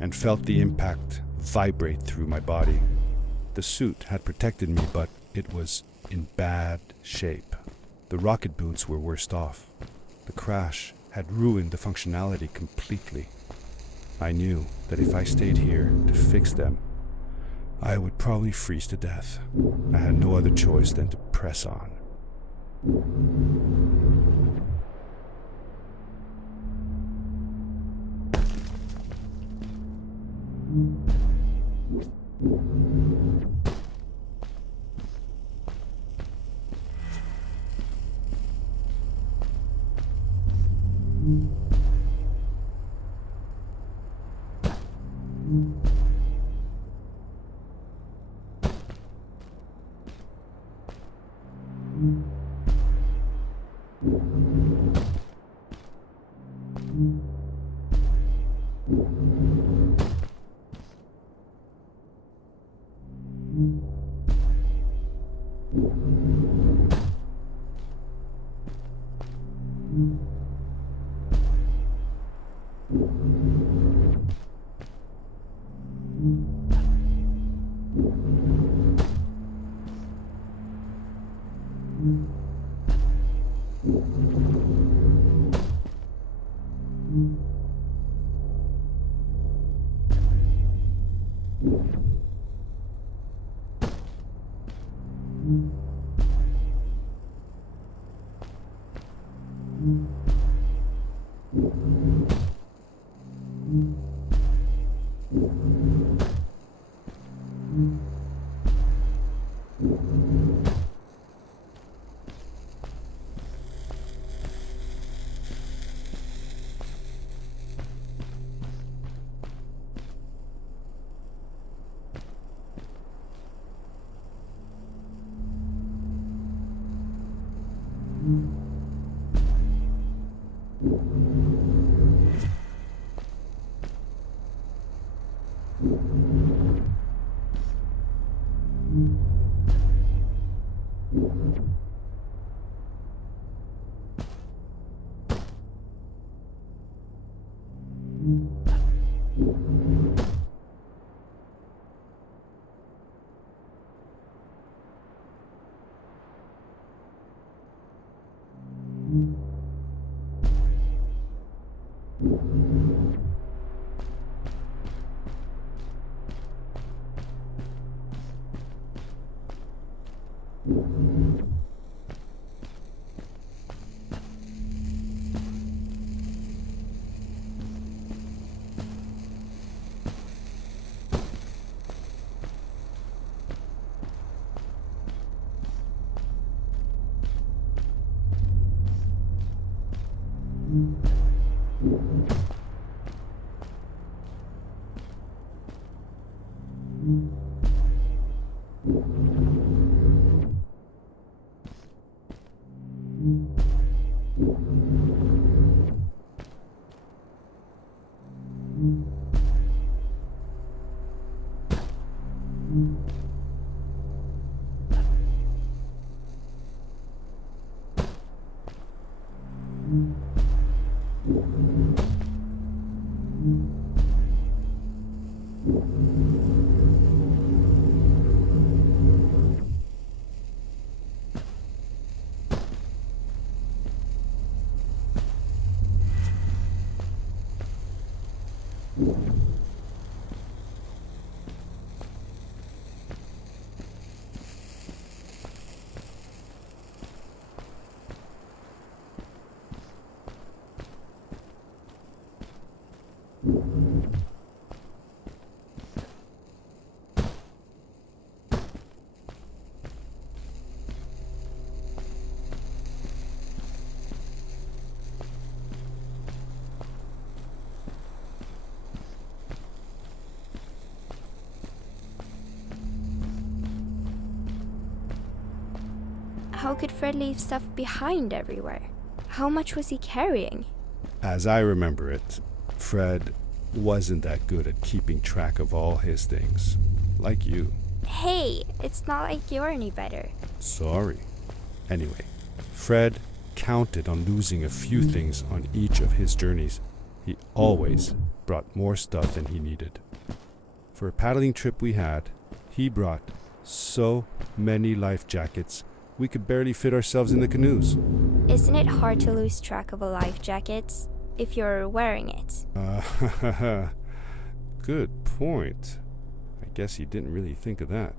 and felt the impact vibrate through my body. The suit had protected me, but it was in bad shape. The rocket boots were worst off. The crash had ruined the functionality completely. I knew that if I stayed here to fix them, I would probably freeze to death. I had no other choice than to press on. How could Fred leave stuff behind everywhere? How much was he carrying? As I remember it, Fred wasn't that good at keeping track of all his things. Like you. Hey, it's not like you're any better. Sorry. Anyway, Fred counted on losing a few things on each of his journeys. He always brought more stuff than he needed. For a paddling trip we had, he brought so many life jackets, we could barely fit ourselves in the canoes. Isn't it hard to lose track of a life jacket if you're wearing it? Good point. I guess he didn't really think of that.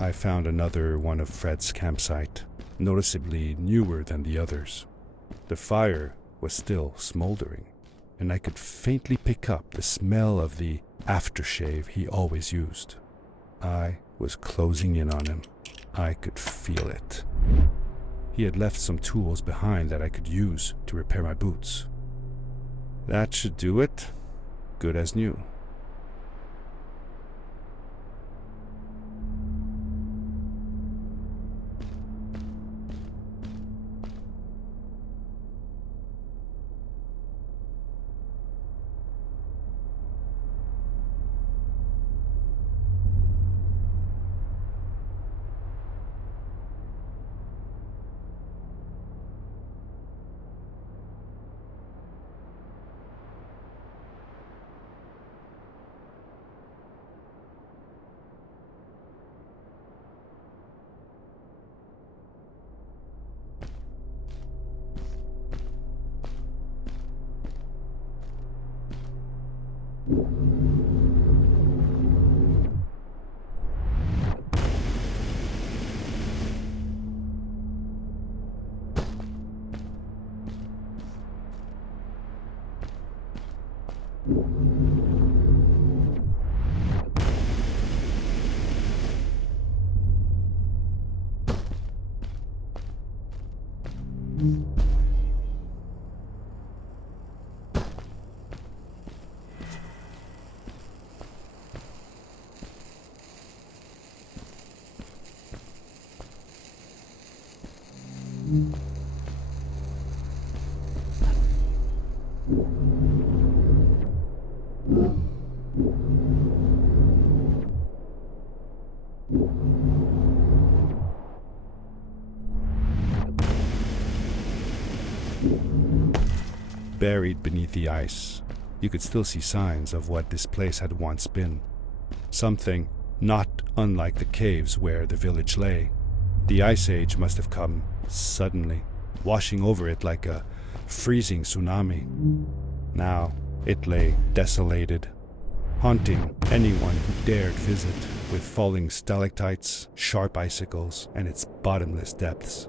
I found another one of Fred's campsite, noticeably newer than the others. The fire was still smoldering, and I could faintly pick up the smell of the aftershave he always used. I was closing in on him. I could feel it. He had left some tools behind that I could use to repair my boots. That should do it. Good as new. Buried beneath the ice you could still see signs of what this place had once been. Something not unlike the caves where the village lay. The Ice Age must have come suddenly, washing over it like a freezing tsunami. Now it lay desolated, haunting anyone who dared visit, with falling stalactites, sharp icicles, and its bottomless depths.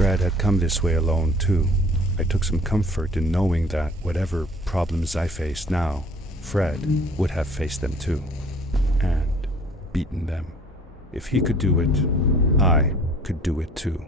Fred had come this way alone too, I took some comfort in knowing that whatever problems I faced now, Fred would have faced them too, and beaten them. If he could do it, I could do it too.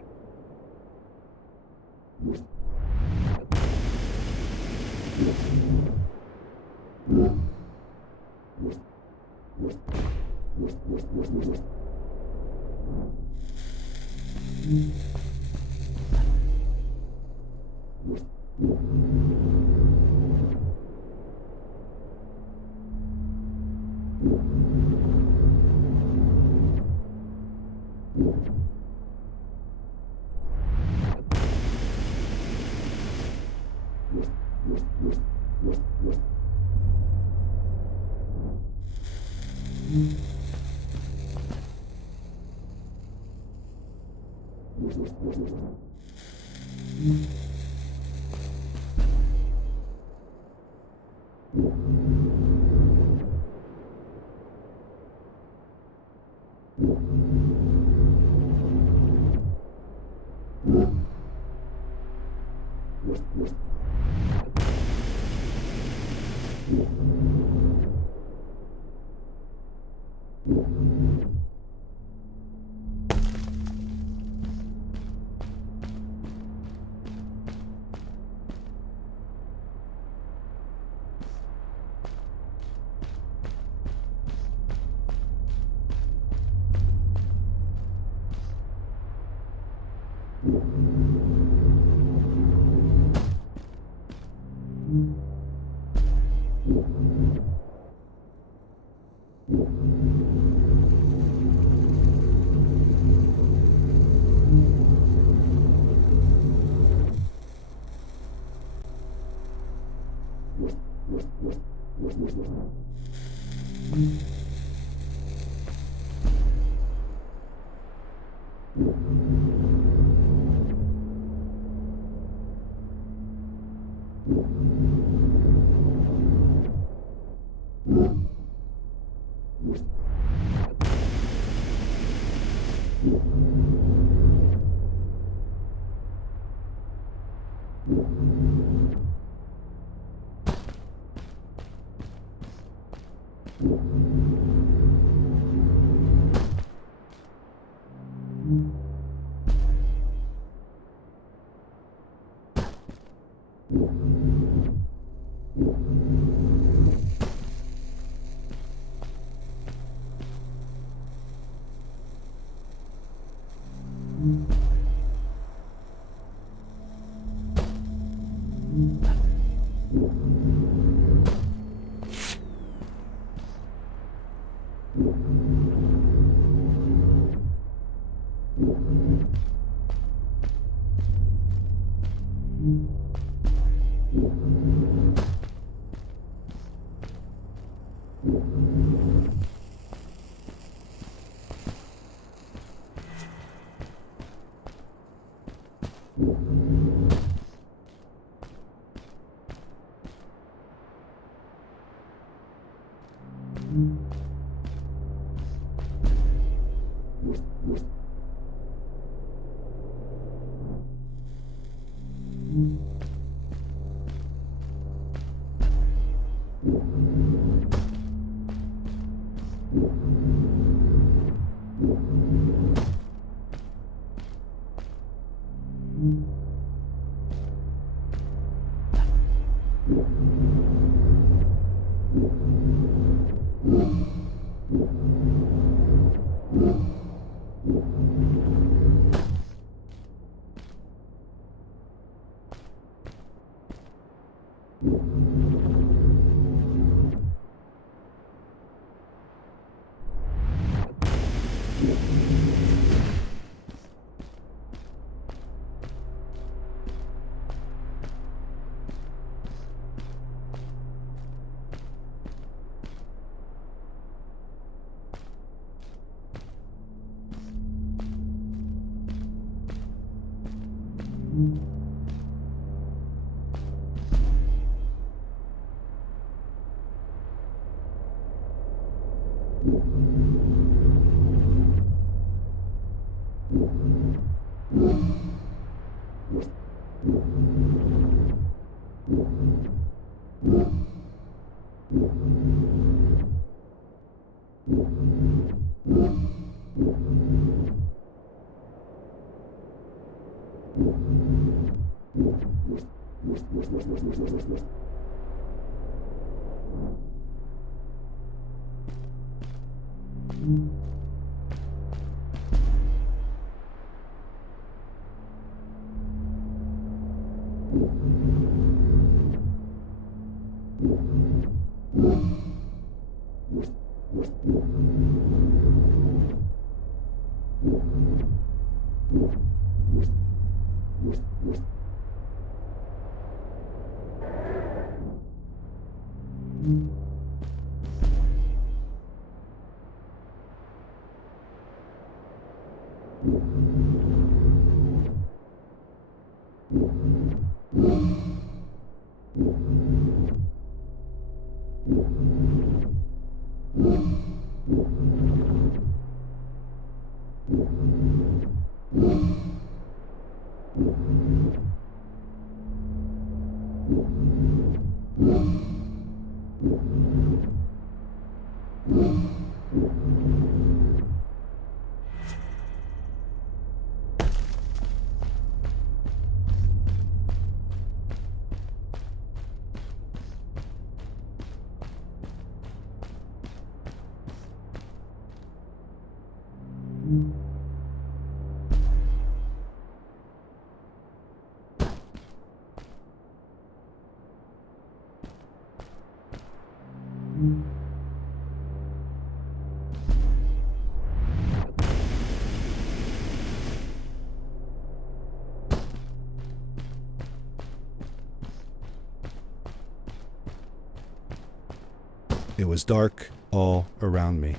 It was dark all around me,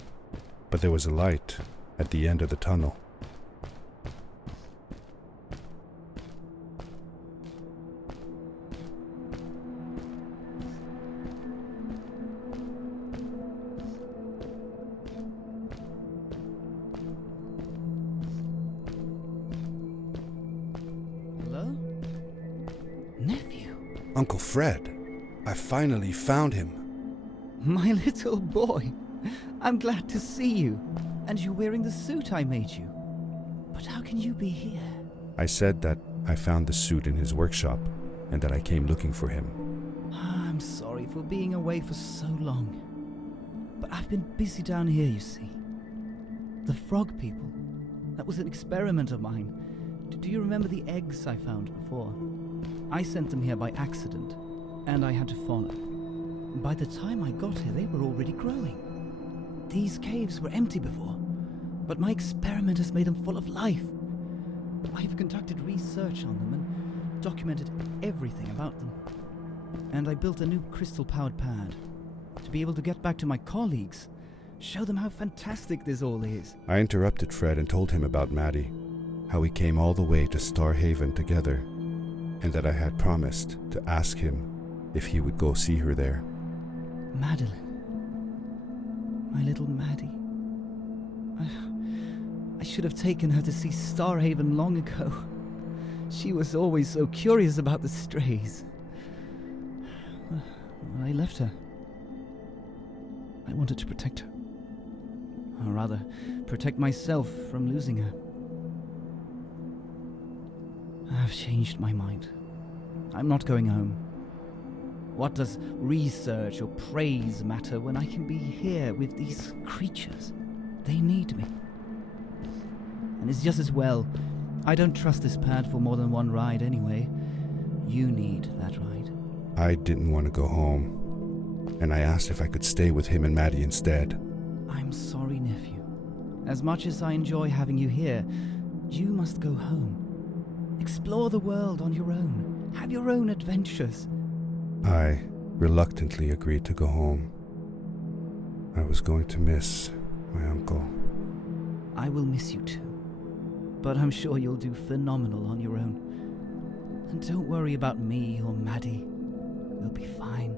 but there was a light at the end of the tunnel. Hello? Nephew? Uncle Fred, I finally found him. My little boy. I'm glad to see you. And you're wearing the suit I made you. But how can you be here? I said that I found the suit in his workshop and that I came looking for him. I'm sorry for being away for so long. But I've been busy down here, you see. The frog people. That was an experiment of mine. Do you remember the eggs I found before? I sent them here by accident, and I had to follow. By the time I got here, they were already growing. These caves were empty before, but my experiment has made them full of life. I've conducted research on them and documented everything about them. And I built a new crystal-powered pad to be able to get back to my colleagues, show them how fantastic this all is. I interrupted Fred and told him about Maddie, how we came all the way to Starhaven together, and that I had promised to ask him if he would go see her there. Madeline. My little Maddie. I should have taken her to see Starhaven long ago. She was always so curious about the strays. I left her. I wanted to protect her. Or rather, protect myself from losing her. I've changed my mind. I'm not going home. What does research or praise matter when I can be here with these creatures? They need me. And it's just as well. I don't trust this pad for more than one ride anyway. You need that ride. I didn't want to go home, and I asked if I could stay with him and Maddie instead. I'm sorry, nephew. As much as I enjoy having you here, you must go home. Explore the world on your own. Have your own adventures. I reluctantly agreed to go home. I was going to miss my uncle. I will miss you too. But I'm sure you'll do phenomenal on your own. And don't worry about me or Maddie. We'll be fine.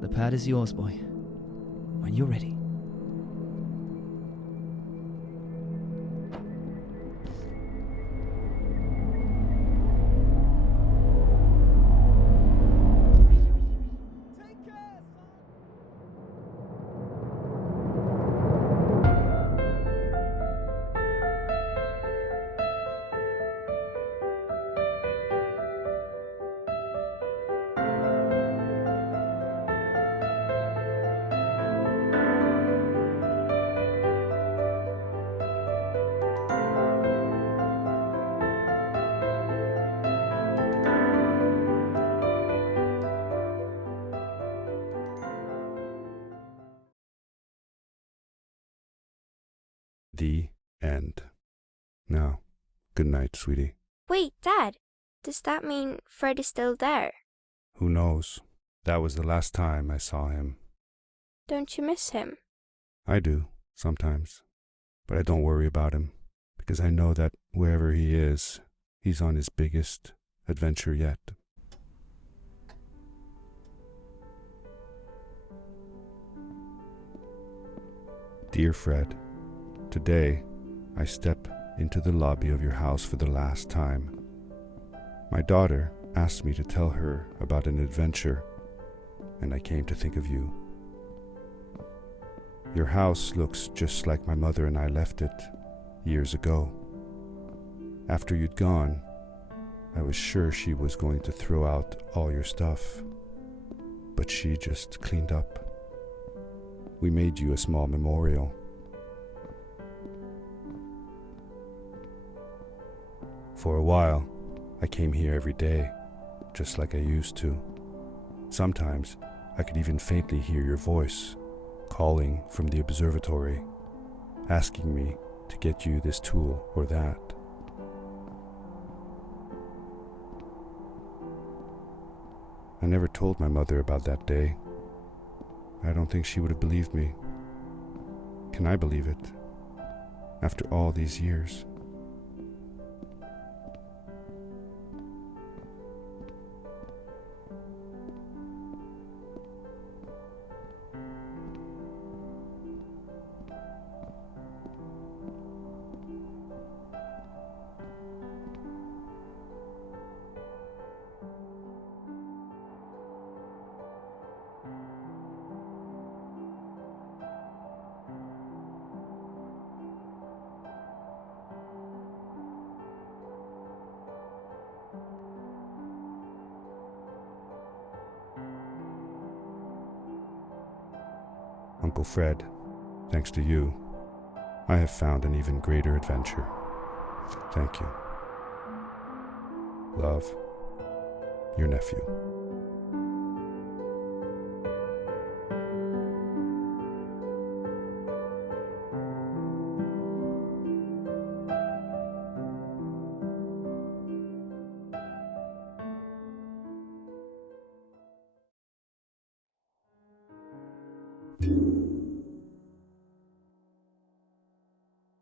The pad is yours, boy. When you're ready. The end. Now, good night, sweetie. Wait, Dad, does that mean Fred is still there? Who knows? That was the last time I saw him. Don't you miss him? I do, sometimes. But I don't worry about him, because I know that wherever he is, he's on his biggest adventure yet. Dear Fred, today I step into the lobby of your house for the last time. My daughter asked me to tell her about an adventure, and I came to think of you. Your house looks just like my mother and I left it years ago. After you'd gone, I was sure she was going to throw out all your stuff, but she just cleaned up. We made you a small memorial. For a while, I came here every day, just like I used to. Sometimes, I could even faintly hear your voice, calling from the observatory, asking me to get you this tool or that. I never told my mother about that day. I don't think she would have believed me. Can I believe it? After all these years. Uncle Fred, thanks to you, I have found an even greater adventure. Thank you. Love, your nephew.